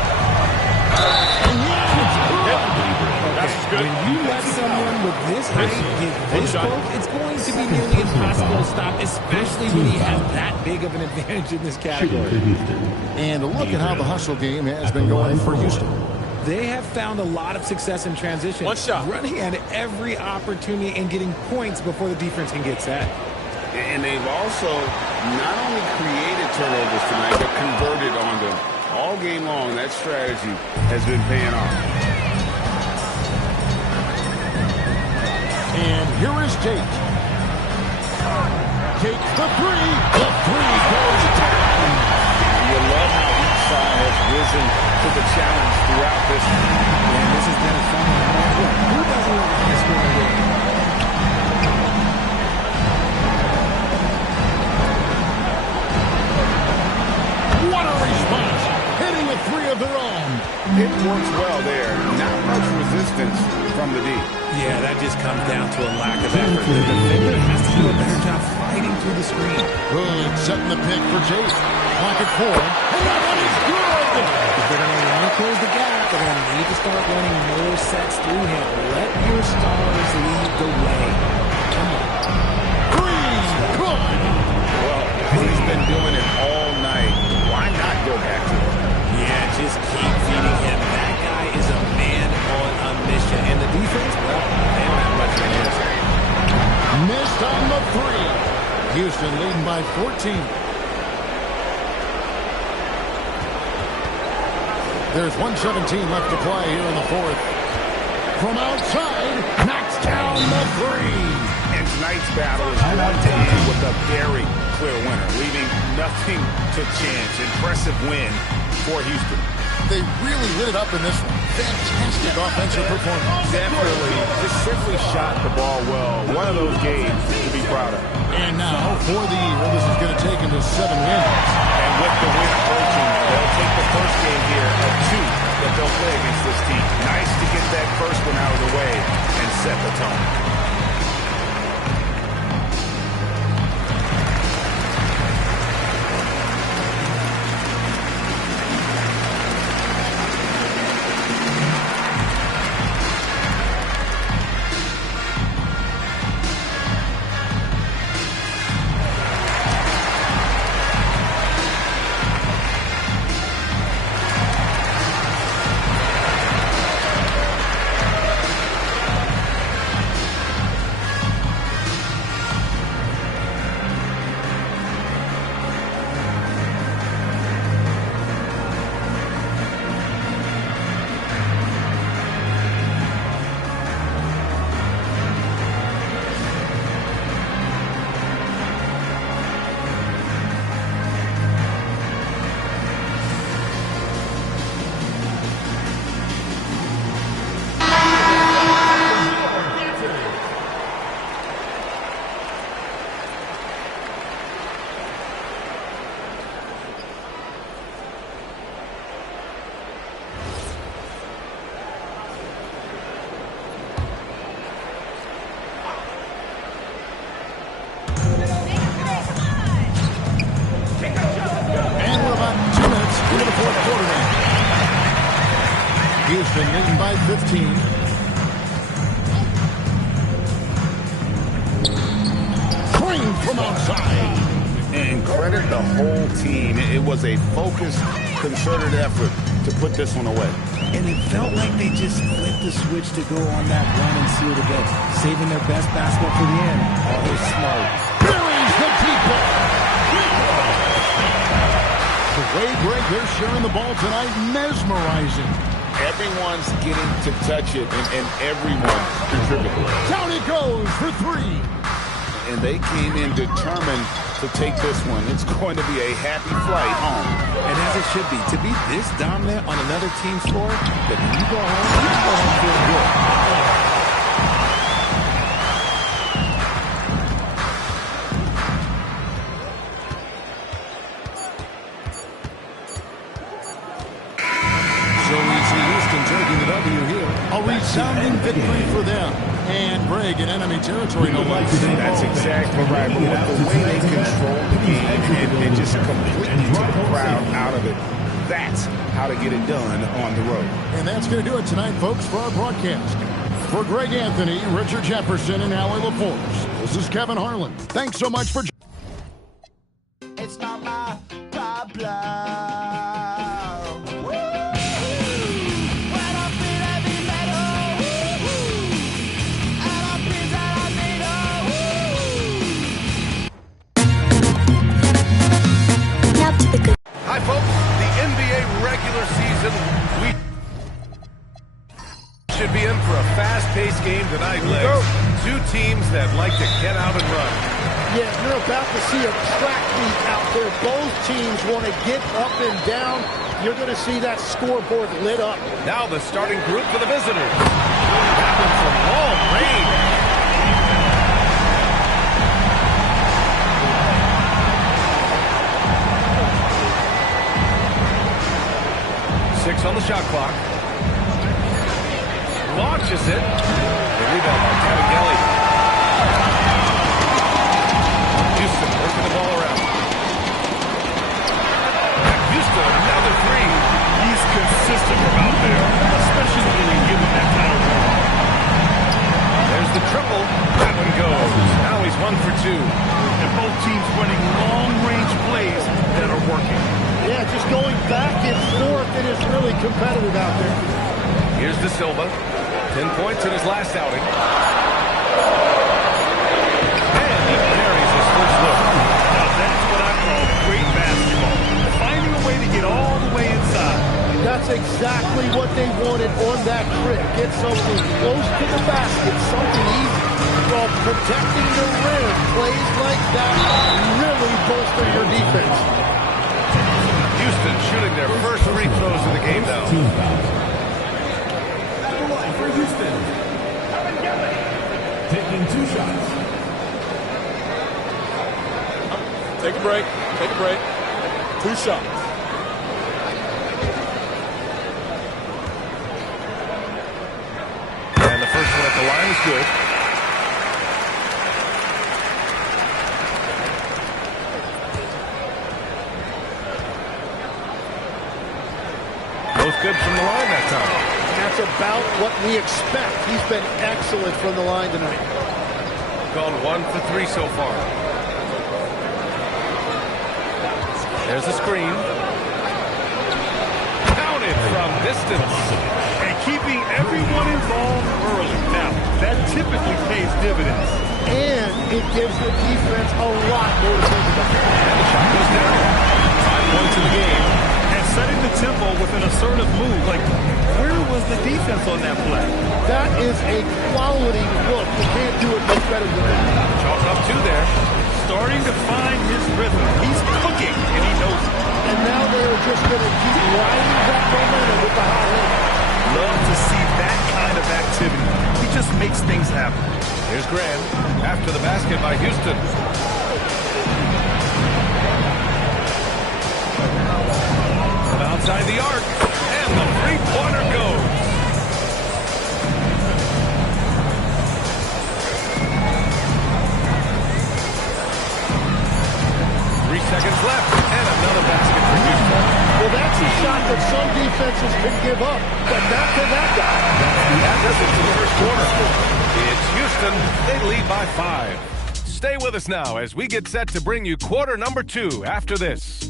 When you let someone with this height get this close, it's going to be nearly impossible to stop, especially when he has that big of an advantage in this category. And look at how the hustle game has been going for Houston. They have found a lot of success in transition. One shot. Running at every opportunity and getting points before the defense can get set. And they've also not only created turnovers tonight, but converted on them. All game long, that strategy has been paying off. And here is Tate. Takes the three. The three goes down. You love how each side has risen to the challenge throughout this. And this has been a fun one. Who doesn't love a high-scoring game? It works well there. Not much resistance from the D. Yeah, that just comes down to a lack of effort. The defender has to do a better job fighting through the screen. Hood setting the pick for Jake. Pocket 4. And that one is good! If they're going to want to close the gap, they're going to need to start running more sets through him. Let your stars lead the way. Come on. Good! Well, he's been doing it all night. Why not go back to it? Yeah, just keep feeding him. That guy is a man on a mission. And the defense, well, they don't have much of an answer. Missed on the 3. Houston leading by 14. There's 1:17 left to play here in the fourth. From outside, knocks down the 3. And tonight's battle is going to end with a very clear winner, leaving nothing to chance. Impressive win for Houston. They really lit it up in this one. Fantastic offensive performance. Definitely, just simply shot the ball well. One of those games to be proud of. And now, for the year, this is going to take him to 7 wins. And with the win approaching, they'll take the first game here of 2 that they'll play against this team. Nice to get that first one out of the way and set the tone. Houston leading by 15. Crane from outside. And credit the whole team. It was a focused, concerted effort to put this one away. And it felt like they just flipped the switch to go on that run and seal the game, saving their best basketball for the end. Oh, smart. Buries the deep ball. The way, Greg, they're sharing the ball tonight, mesmerizing. Everyone's getting to touch it, and everyone contributing. Down it goes for 3. And they came in determined to take this one. It's going to be a happy flight home. And as it should be, to be this dominant on another team's floor, that when you go home feeling good. A resounding victory for them. And Greg in enemy territory, no less. That's exactly right. But with the way they controlled the game and just completely took the crowd out of it, that's how to get it done on the road. And that's going to do it tonight, folks, for our broadcast. For Greg Anthony, Richard Jefferson, and Allie LaForce, this is Kevin Harlan. Thanks so much for... It's not my problem. Hi, folks. The NBA regular season, we should be in for a fast-paced game tonight, Legs. 2 teams that like to get out and run. Yeah, you're about to see a track meet out there. Both teams want to get up and down. You're going to see that scoreboard lit up. Now the starting group for the visitors. That one from long range. seconds on the shot clock. Launches it. The rebound by Cavaghelli. Houston working the ball around. Houston, another three. He's consistent from out there, especially when you give him that kind of ball. There's the triple. That one goes. Now he's 1 for 2. And both teams running long-range plays that are working. Yeah, just going back and forth. It is really competitive out there. Here's De Silva. 10 points in his last outing. And he carries his first look. Now that's what I call great basketball. Finding a way to get all the way inside. That's exactly what they wanted on that trip. Get something close to the basket, something easy. While protecting the rim, plays like that really bolster your defense. Houston shooting their first free throws of the game now. For Houston, taking 2 shots. Take a break. Take a break. 2 shots. And the first one at the line is good. Both good from the line that time. That's about what we expect. He's been excellent from the line tonight. Gone 1 for 3 so far. There's a screen. Counted from distance. And keeping everyone involved early. Now, that typically pays dividends. And it gives the defense a lot more to think about. And the shot goes down. 5 points in the game. And setting the tempo with an assertive move. Like, where was the defense on that play? That is a quality look. You can't do it much better than that. Chalk up 2 there. Starting to find his rhythm. He's cooking, and he knows it. And now they are just going to keep riding that momentum with the hot hand. Love to see that kind of activity. He just makes things happen. Here's Graham after the basket by Houston. From outside the arc, and the three-pointer goes. Seconds left, and another basket for Houston. Well, that's a shot that some defenses can give up, but not to that guy. That does it for the first quarter. It's Houston. They lead by 5. Stay with us now as we get set to bring you quarter number 2 after this.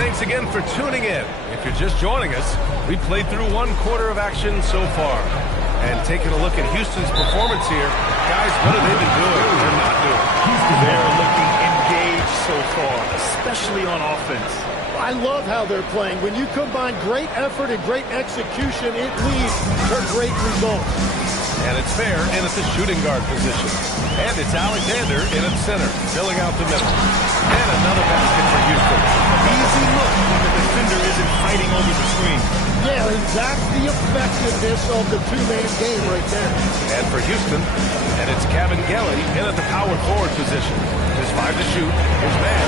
Thanks again for tuning in. If you're just joining us, we played through 1 quarter of action so far. And taking a look at Houston's performance here, guys, what have they been doing? They're not doing. They're looking engaged so far, especially on offense. I love how they're playing. When you combine great effort and great execution, it leads to great results. And it's fair in at the shooting guard position. And it's Alexander in at center, filling out the middle. And another basket for Houston. Easy look when the defender isn't fighting over the screen. Yeah, and that's the effectiveness of the 2-man game right there. And for Houston, and it's Cavaghelli in at the power forward position. There's 5 to shoot. His man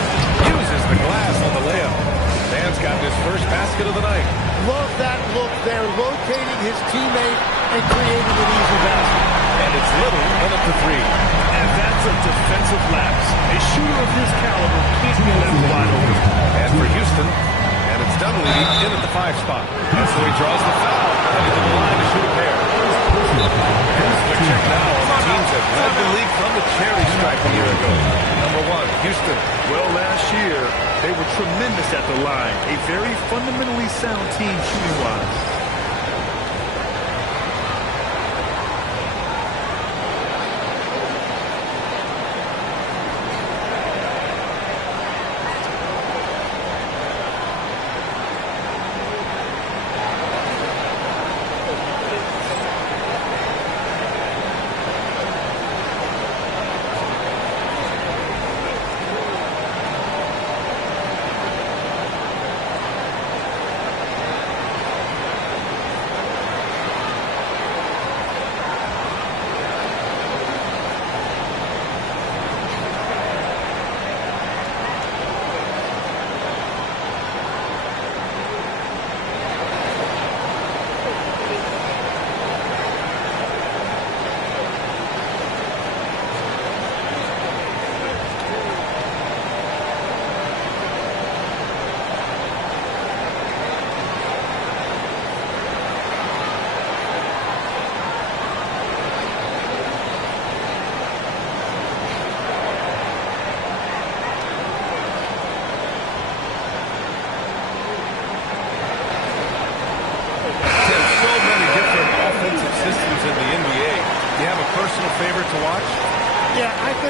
uses the glass on the layup. Man's got his first basket of the night. Love that look there, locating his teammate and creating an easy basket. And it's Little in at the 3. And that's a defensive lapse. A shooter of his caliber can't be left wide open. And for Houston, and it's Dunleavy in at the 5 spot. And so he draws the foul, heading to the line to shoot a pair. Here's the check now on the teams that led the league from the cherry stripe a year ago. Number 1, Houston. Well, last year, they were tremendous at the line. A very fundamentally sound team shooting-wise.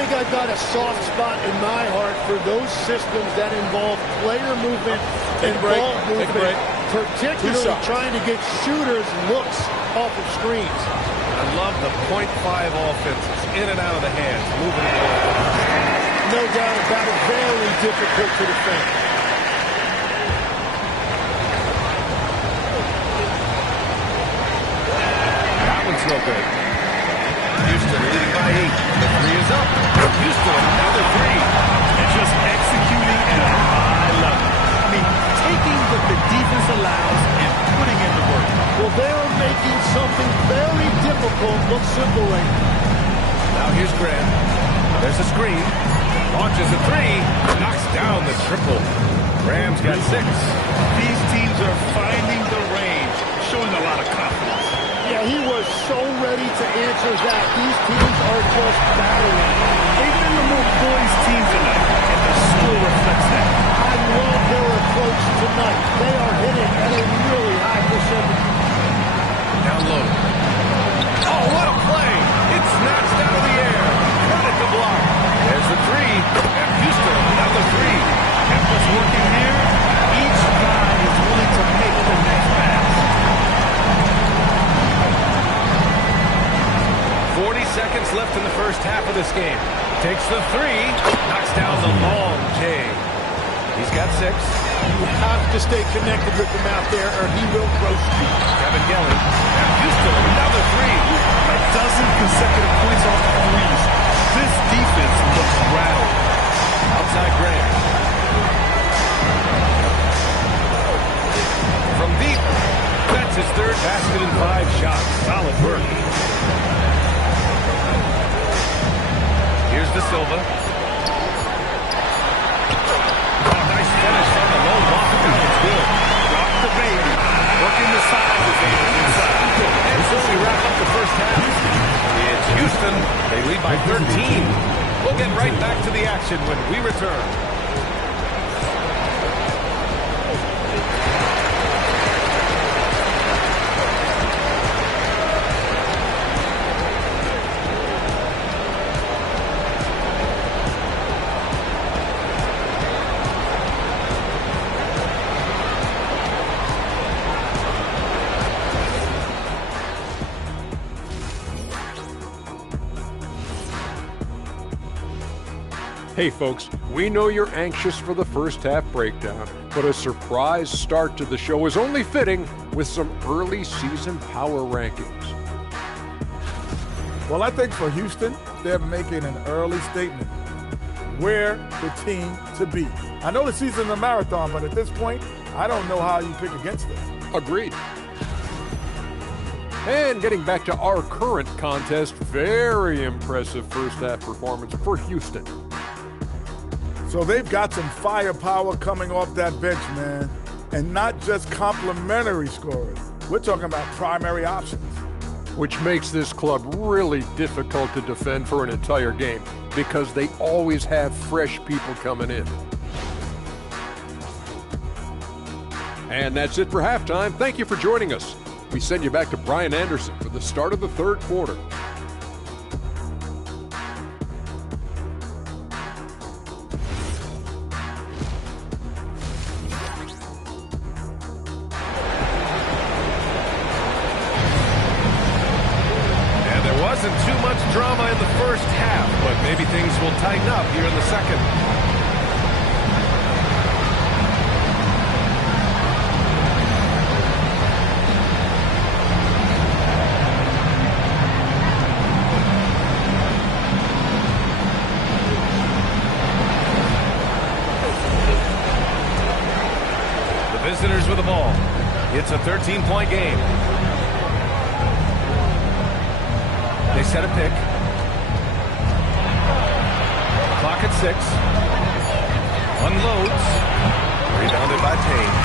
think I've got a soft spot in my heart for those systems that involve player movement and ball movement, particularly trying to get shooters looks off of screens. I love the .5 offenses, in and out of the hands, moving the ball. No doubt about it, very difficult to defend. That one's no good. Houston leading by 8. The three is up. Houston, another three. And just executing at a high level. I mean, taking what the defense allows and putting in the work. Well, they're making something very difficult look simple right now. Now here's Grant. There's a screen. Launches a three. Knocks down the triple. Rams got 6. These teams are finding the range, showing a lot of confidence. Yeah, he was so ready to answer that. These teams are just battling. They've been the more poised team tonight, and the score reflects that. I love their approach tonight. They are hitting at a really high percentage. Down low. Oh, what a play! It's snatched out of the air. Credit the block. There's the three. And Houston, another three. And what's working here? Each guy is willing to make the next pass. 40 seconds left in the first half of this game. Takes the three. Knocks down the long J. He's got 6. You have to stay connected with him out there or he will roast you. Kevin Gelly. And Houston, another three. A dozen consecutive points off threes. This defense looks rattled. Outside Grant. From deep. That's his third basket in 5 shots. Solid work. Here's De Silva. Oh, nice finish on the low block. It's good. Drop the baby. Working the sides inside. And so we wrap up the first half. It's Houston. They lead by 13. We'll get right back to the action when we return. Hey folks, we know you're anxious for the first half breakdown, but a surprise start to the show is only fitting with some early season power rankings. Well, I think for Houston, they're making an early statement. We're the team to beat. I know the season's a marathon, but at this point, I don't know how you pick against them. Agreed. And getting back to our current contest, very impressive first half performance for Houston. So they've got some firepower coming off that bench, man. And not just complimentary scorers. We're talking about primary options. Which makes this club really difficult to defend for an entire game because they always have fresh people coming in. And that's it for halftime. Thank you for joining us. We send you back to Brian Anderson for the start of the third quarter. Wasn't too much drama in the first half, but maybe things will tighten up here in the second. The visitors with the ball. It's a 13-point game. They set a pick. Clock at 6. Unloads. Rebounded by Payne.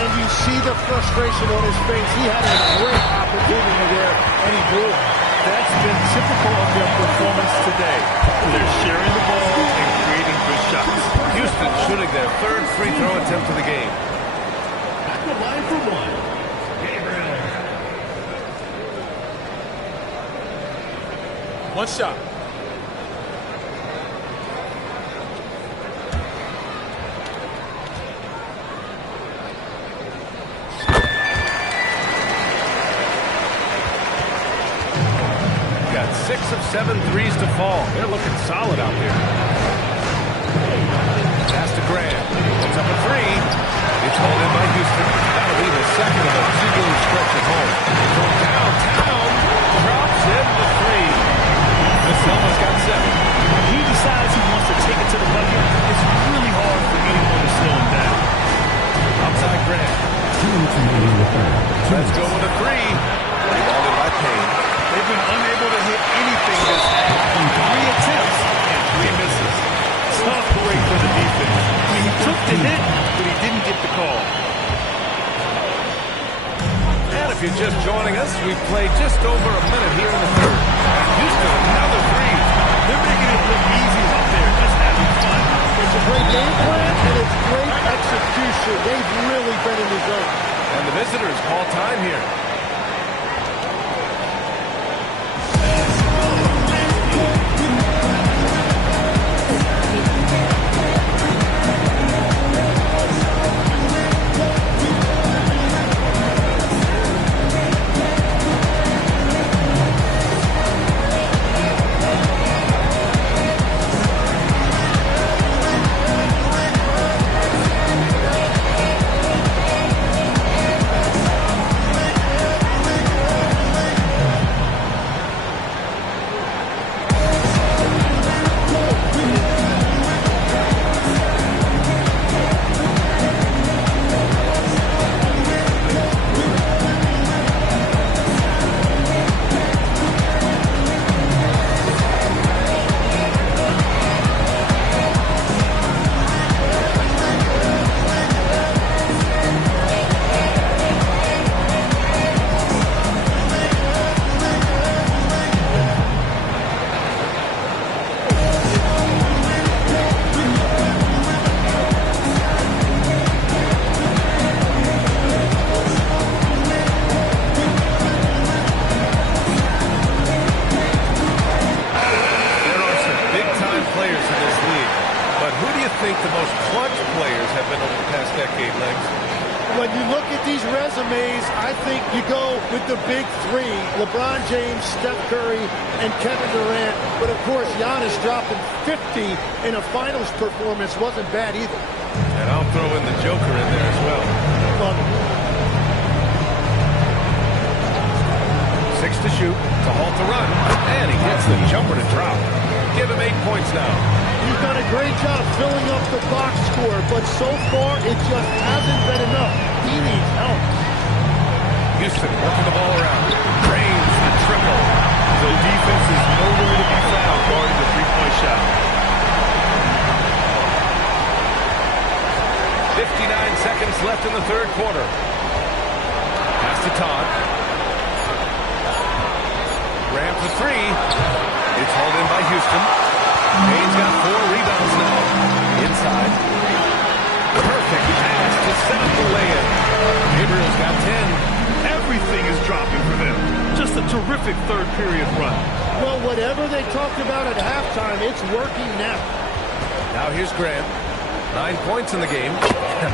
And you see the frustration on his face. He had a great opportunity there, and he blew it. That's been typical of their performance today. They're sharing the ball and creating good shots. Houston shooting their third free throw attempt of the game. At the line for one. One shot. 7 threes to fall. They're looking solid out there. Pass to Graham. Puts up a three. It's hauled in by Houston. That'll be the second of a two-game stretch at home. From downtown, drops in the three. Selma's got 7. When he decides he wants to take it to the bucket, it's really hard for anyone to slow him down. Outside Grant. Let's go with a three. Rebounded by Payne. They've been unable to hit anything this half on 3 attempts and 3 misses. Tough break for the defense. I mean, he took the hit, but he didn't get the call. And if you're just joining us, we've played just over a minute here in the third. Houston, another three. They're making it look easy out there, just having fun. It's a great game plan, and it's great execution. They've really been in the zone. And the visitors call time here. LeBron James, Steph Curry, and Kevin Durant. But of course, Giannis dropping 50 in a finals performance wasn't bad either. And I'll throw in the Joker in there as well. Love it. 6 to shoot, to halt the run, and he gets the jumper to drop. Give him 8 points now. He's done a great job filling up the box score, but so far it just hasn't been enough. He needs help. Houston working the ball around. Drains the triple. So defense is nowhere to be found guarding the three-point shot. 59 seconds left in the third quarter. Pass to Todd. Graham for 3. It's hauled in by Houston. Payne's got 4 rebounds now. Inside. Perfect pass to set up the lay-in. Gabriel's got 10. Everything is dropping for them. Just a terrific third period run. Well, whatever they talked about at halftime, it's working now. Now here's Grant. 9 points in the game.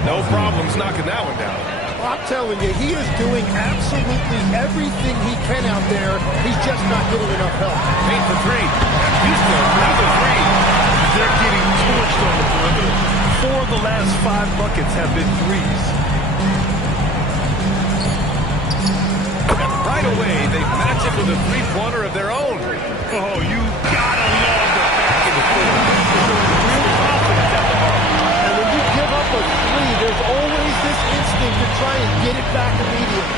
No problems knocking that one down. I'm telling you, he is doing absolutely everything he can out there. He's just not getting enough help. Payne for 3. Houston, another 3. They're getting torched on the perimeter. 4 of the last 5 buckets have been threes. Right away, they match it with a three-pointer of their own. Oh, you gotta love the back of the court. Real confidence at the heart. And when you give up a 3, there's always this instinct to try and get it back immediately.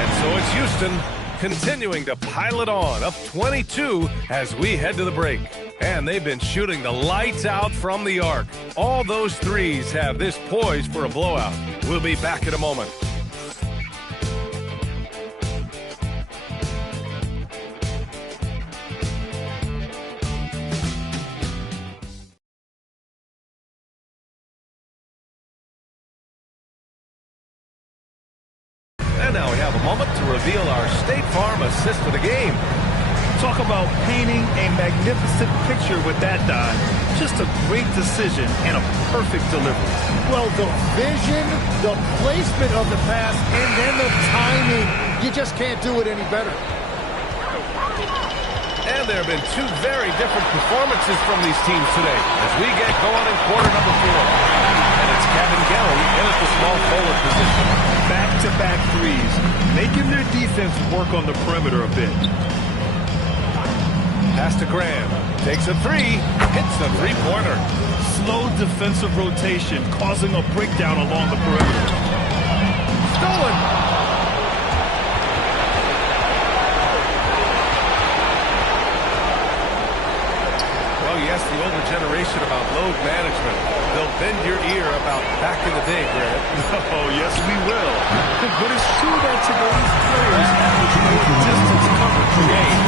And so it's Houston continuing to pile it on, up 22 as we head to the break. And they've been shooting the lights out from the arc. All those threes have this poised for a blowout. We'll be back in a moment. And now we have a moment to reveal our State Farm assist of the game. Talk about painting a magnificent picture with that dive. Just a great decision and a perfect delivery. Well, the vision, the placement of the pass, and then the timing. You just can't do it any better. And there have been two very different performances from these teams today as we get going in quarter number 4. And it's Kevin Gelly in at the small forward position. Back-to-back threes, making their defense work on the perimeter a bit. Pass to Graham. Takes a three. Hits a three-pointer. Slow defensive rotation, causing a breakdown along the perimeter. Stolen. Well, you ask the older generation about load management. They'll bend your ear about back in the day, Grant. Oh, yes, we will. But it's true that today's players average more distance covered per game,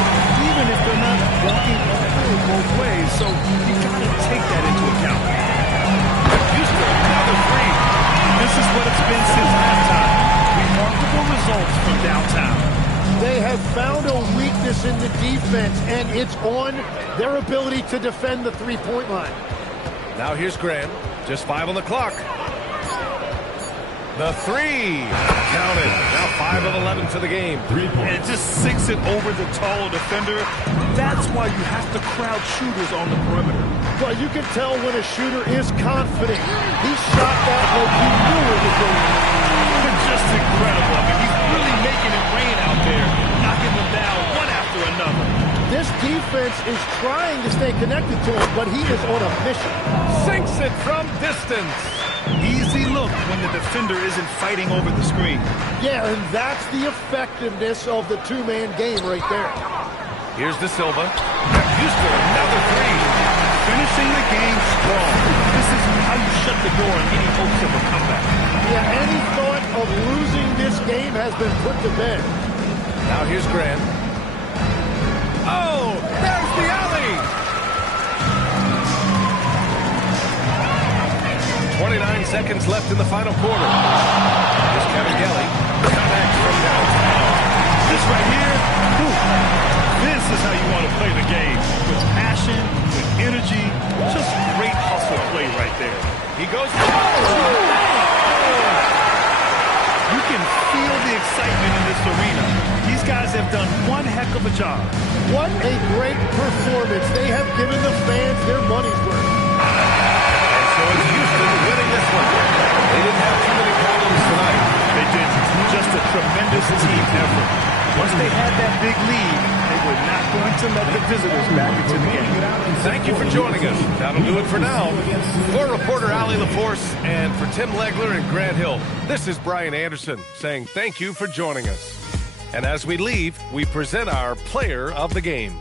even if they're not walking uphill both ways. So you got to take that into account. Houston, another three. This is what it's been since halftime. Remarkable results from downtown. They have found a weakness in the defense, and it's on their ability to defend the three-point line. Now here's Graham. Just 5 on the clock. The three. Counted. Now 5 of 11 to the game. And it just sinks it over the taller defender. That's why you have to crowd shooters on the perimeter. Well, you can tell when a shooter is confident. He shot that like he knew it was going to. Just incredible. I mean, he's really making it rain out there, knocking them down one after another. This defense is trying to stay connected to him, but he is on a mission. Sinks it from distance. Easy look when the defender isn't fighting over the screen. Yeah, and that's the effectiveness of the two-man game right there. Here's De Silva. Houston, another three. Finishing the game strong. This is how you shut the door on any hopes of a comeback. Yeah, any thought of losing this game has been put to bed. Now here's Grant. Oh, there's the alley. 29 seconds left in the final quarter. Here's Kevin Gelly. Connects from downtown. This right here, this is how you want to play the game. With passion, with energy, just great hustle play right there. He goes. You can feel the excitement in this arena. These guys have done one heck of a job. What a great performance. They have given the fans their money's worth. And so it's Houston winning this one. They didn't have too many problems tonight. They didn't. Just a tremendous team effort. Once they had that big lead, they were not going to let the visitors back into the game. Thank you for joining us. That'll do it for now. For reporter Allie LaForce and for Tim Legler and Grant Hill, this is Brian Anderson saying thank you for joining us. And as we leave, we present our player of the game.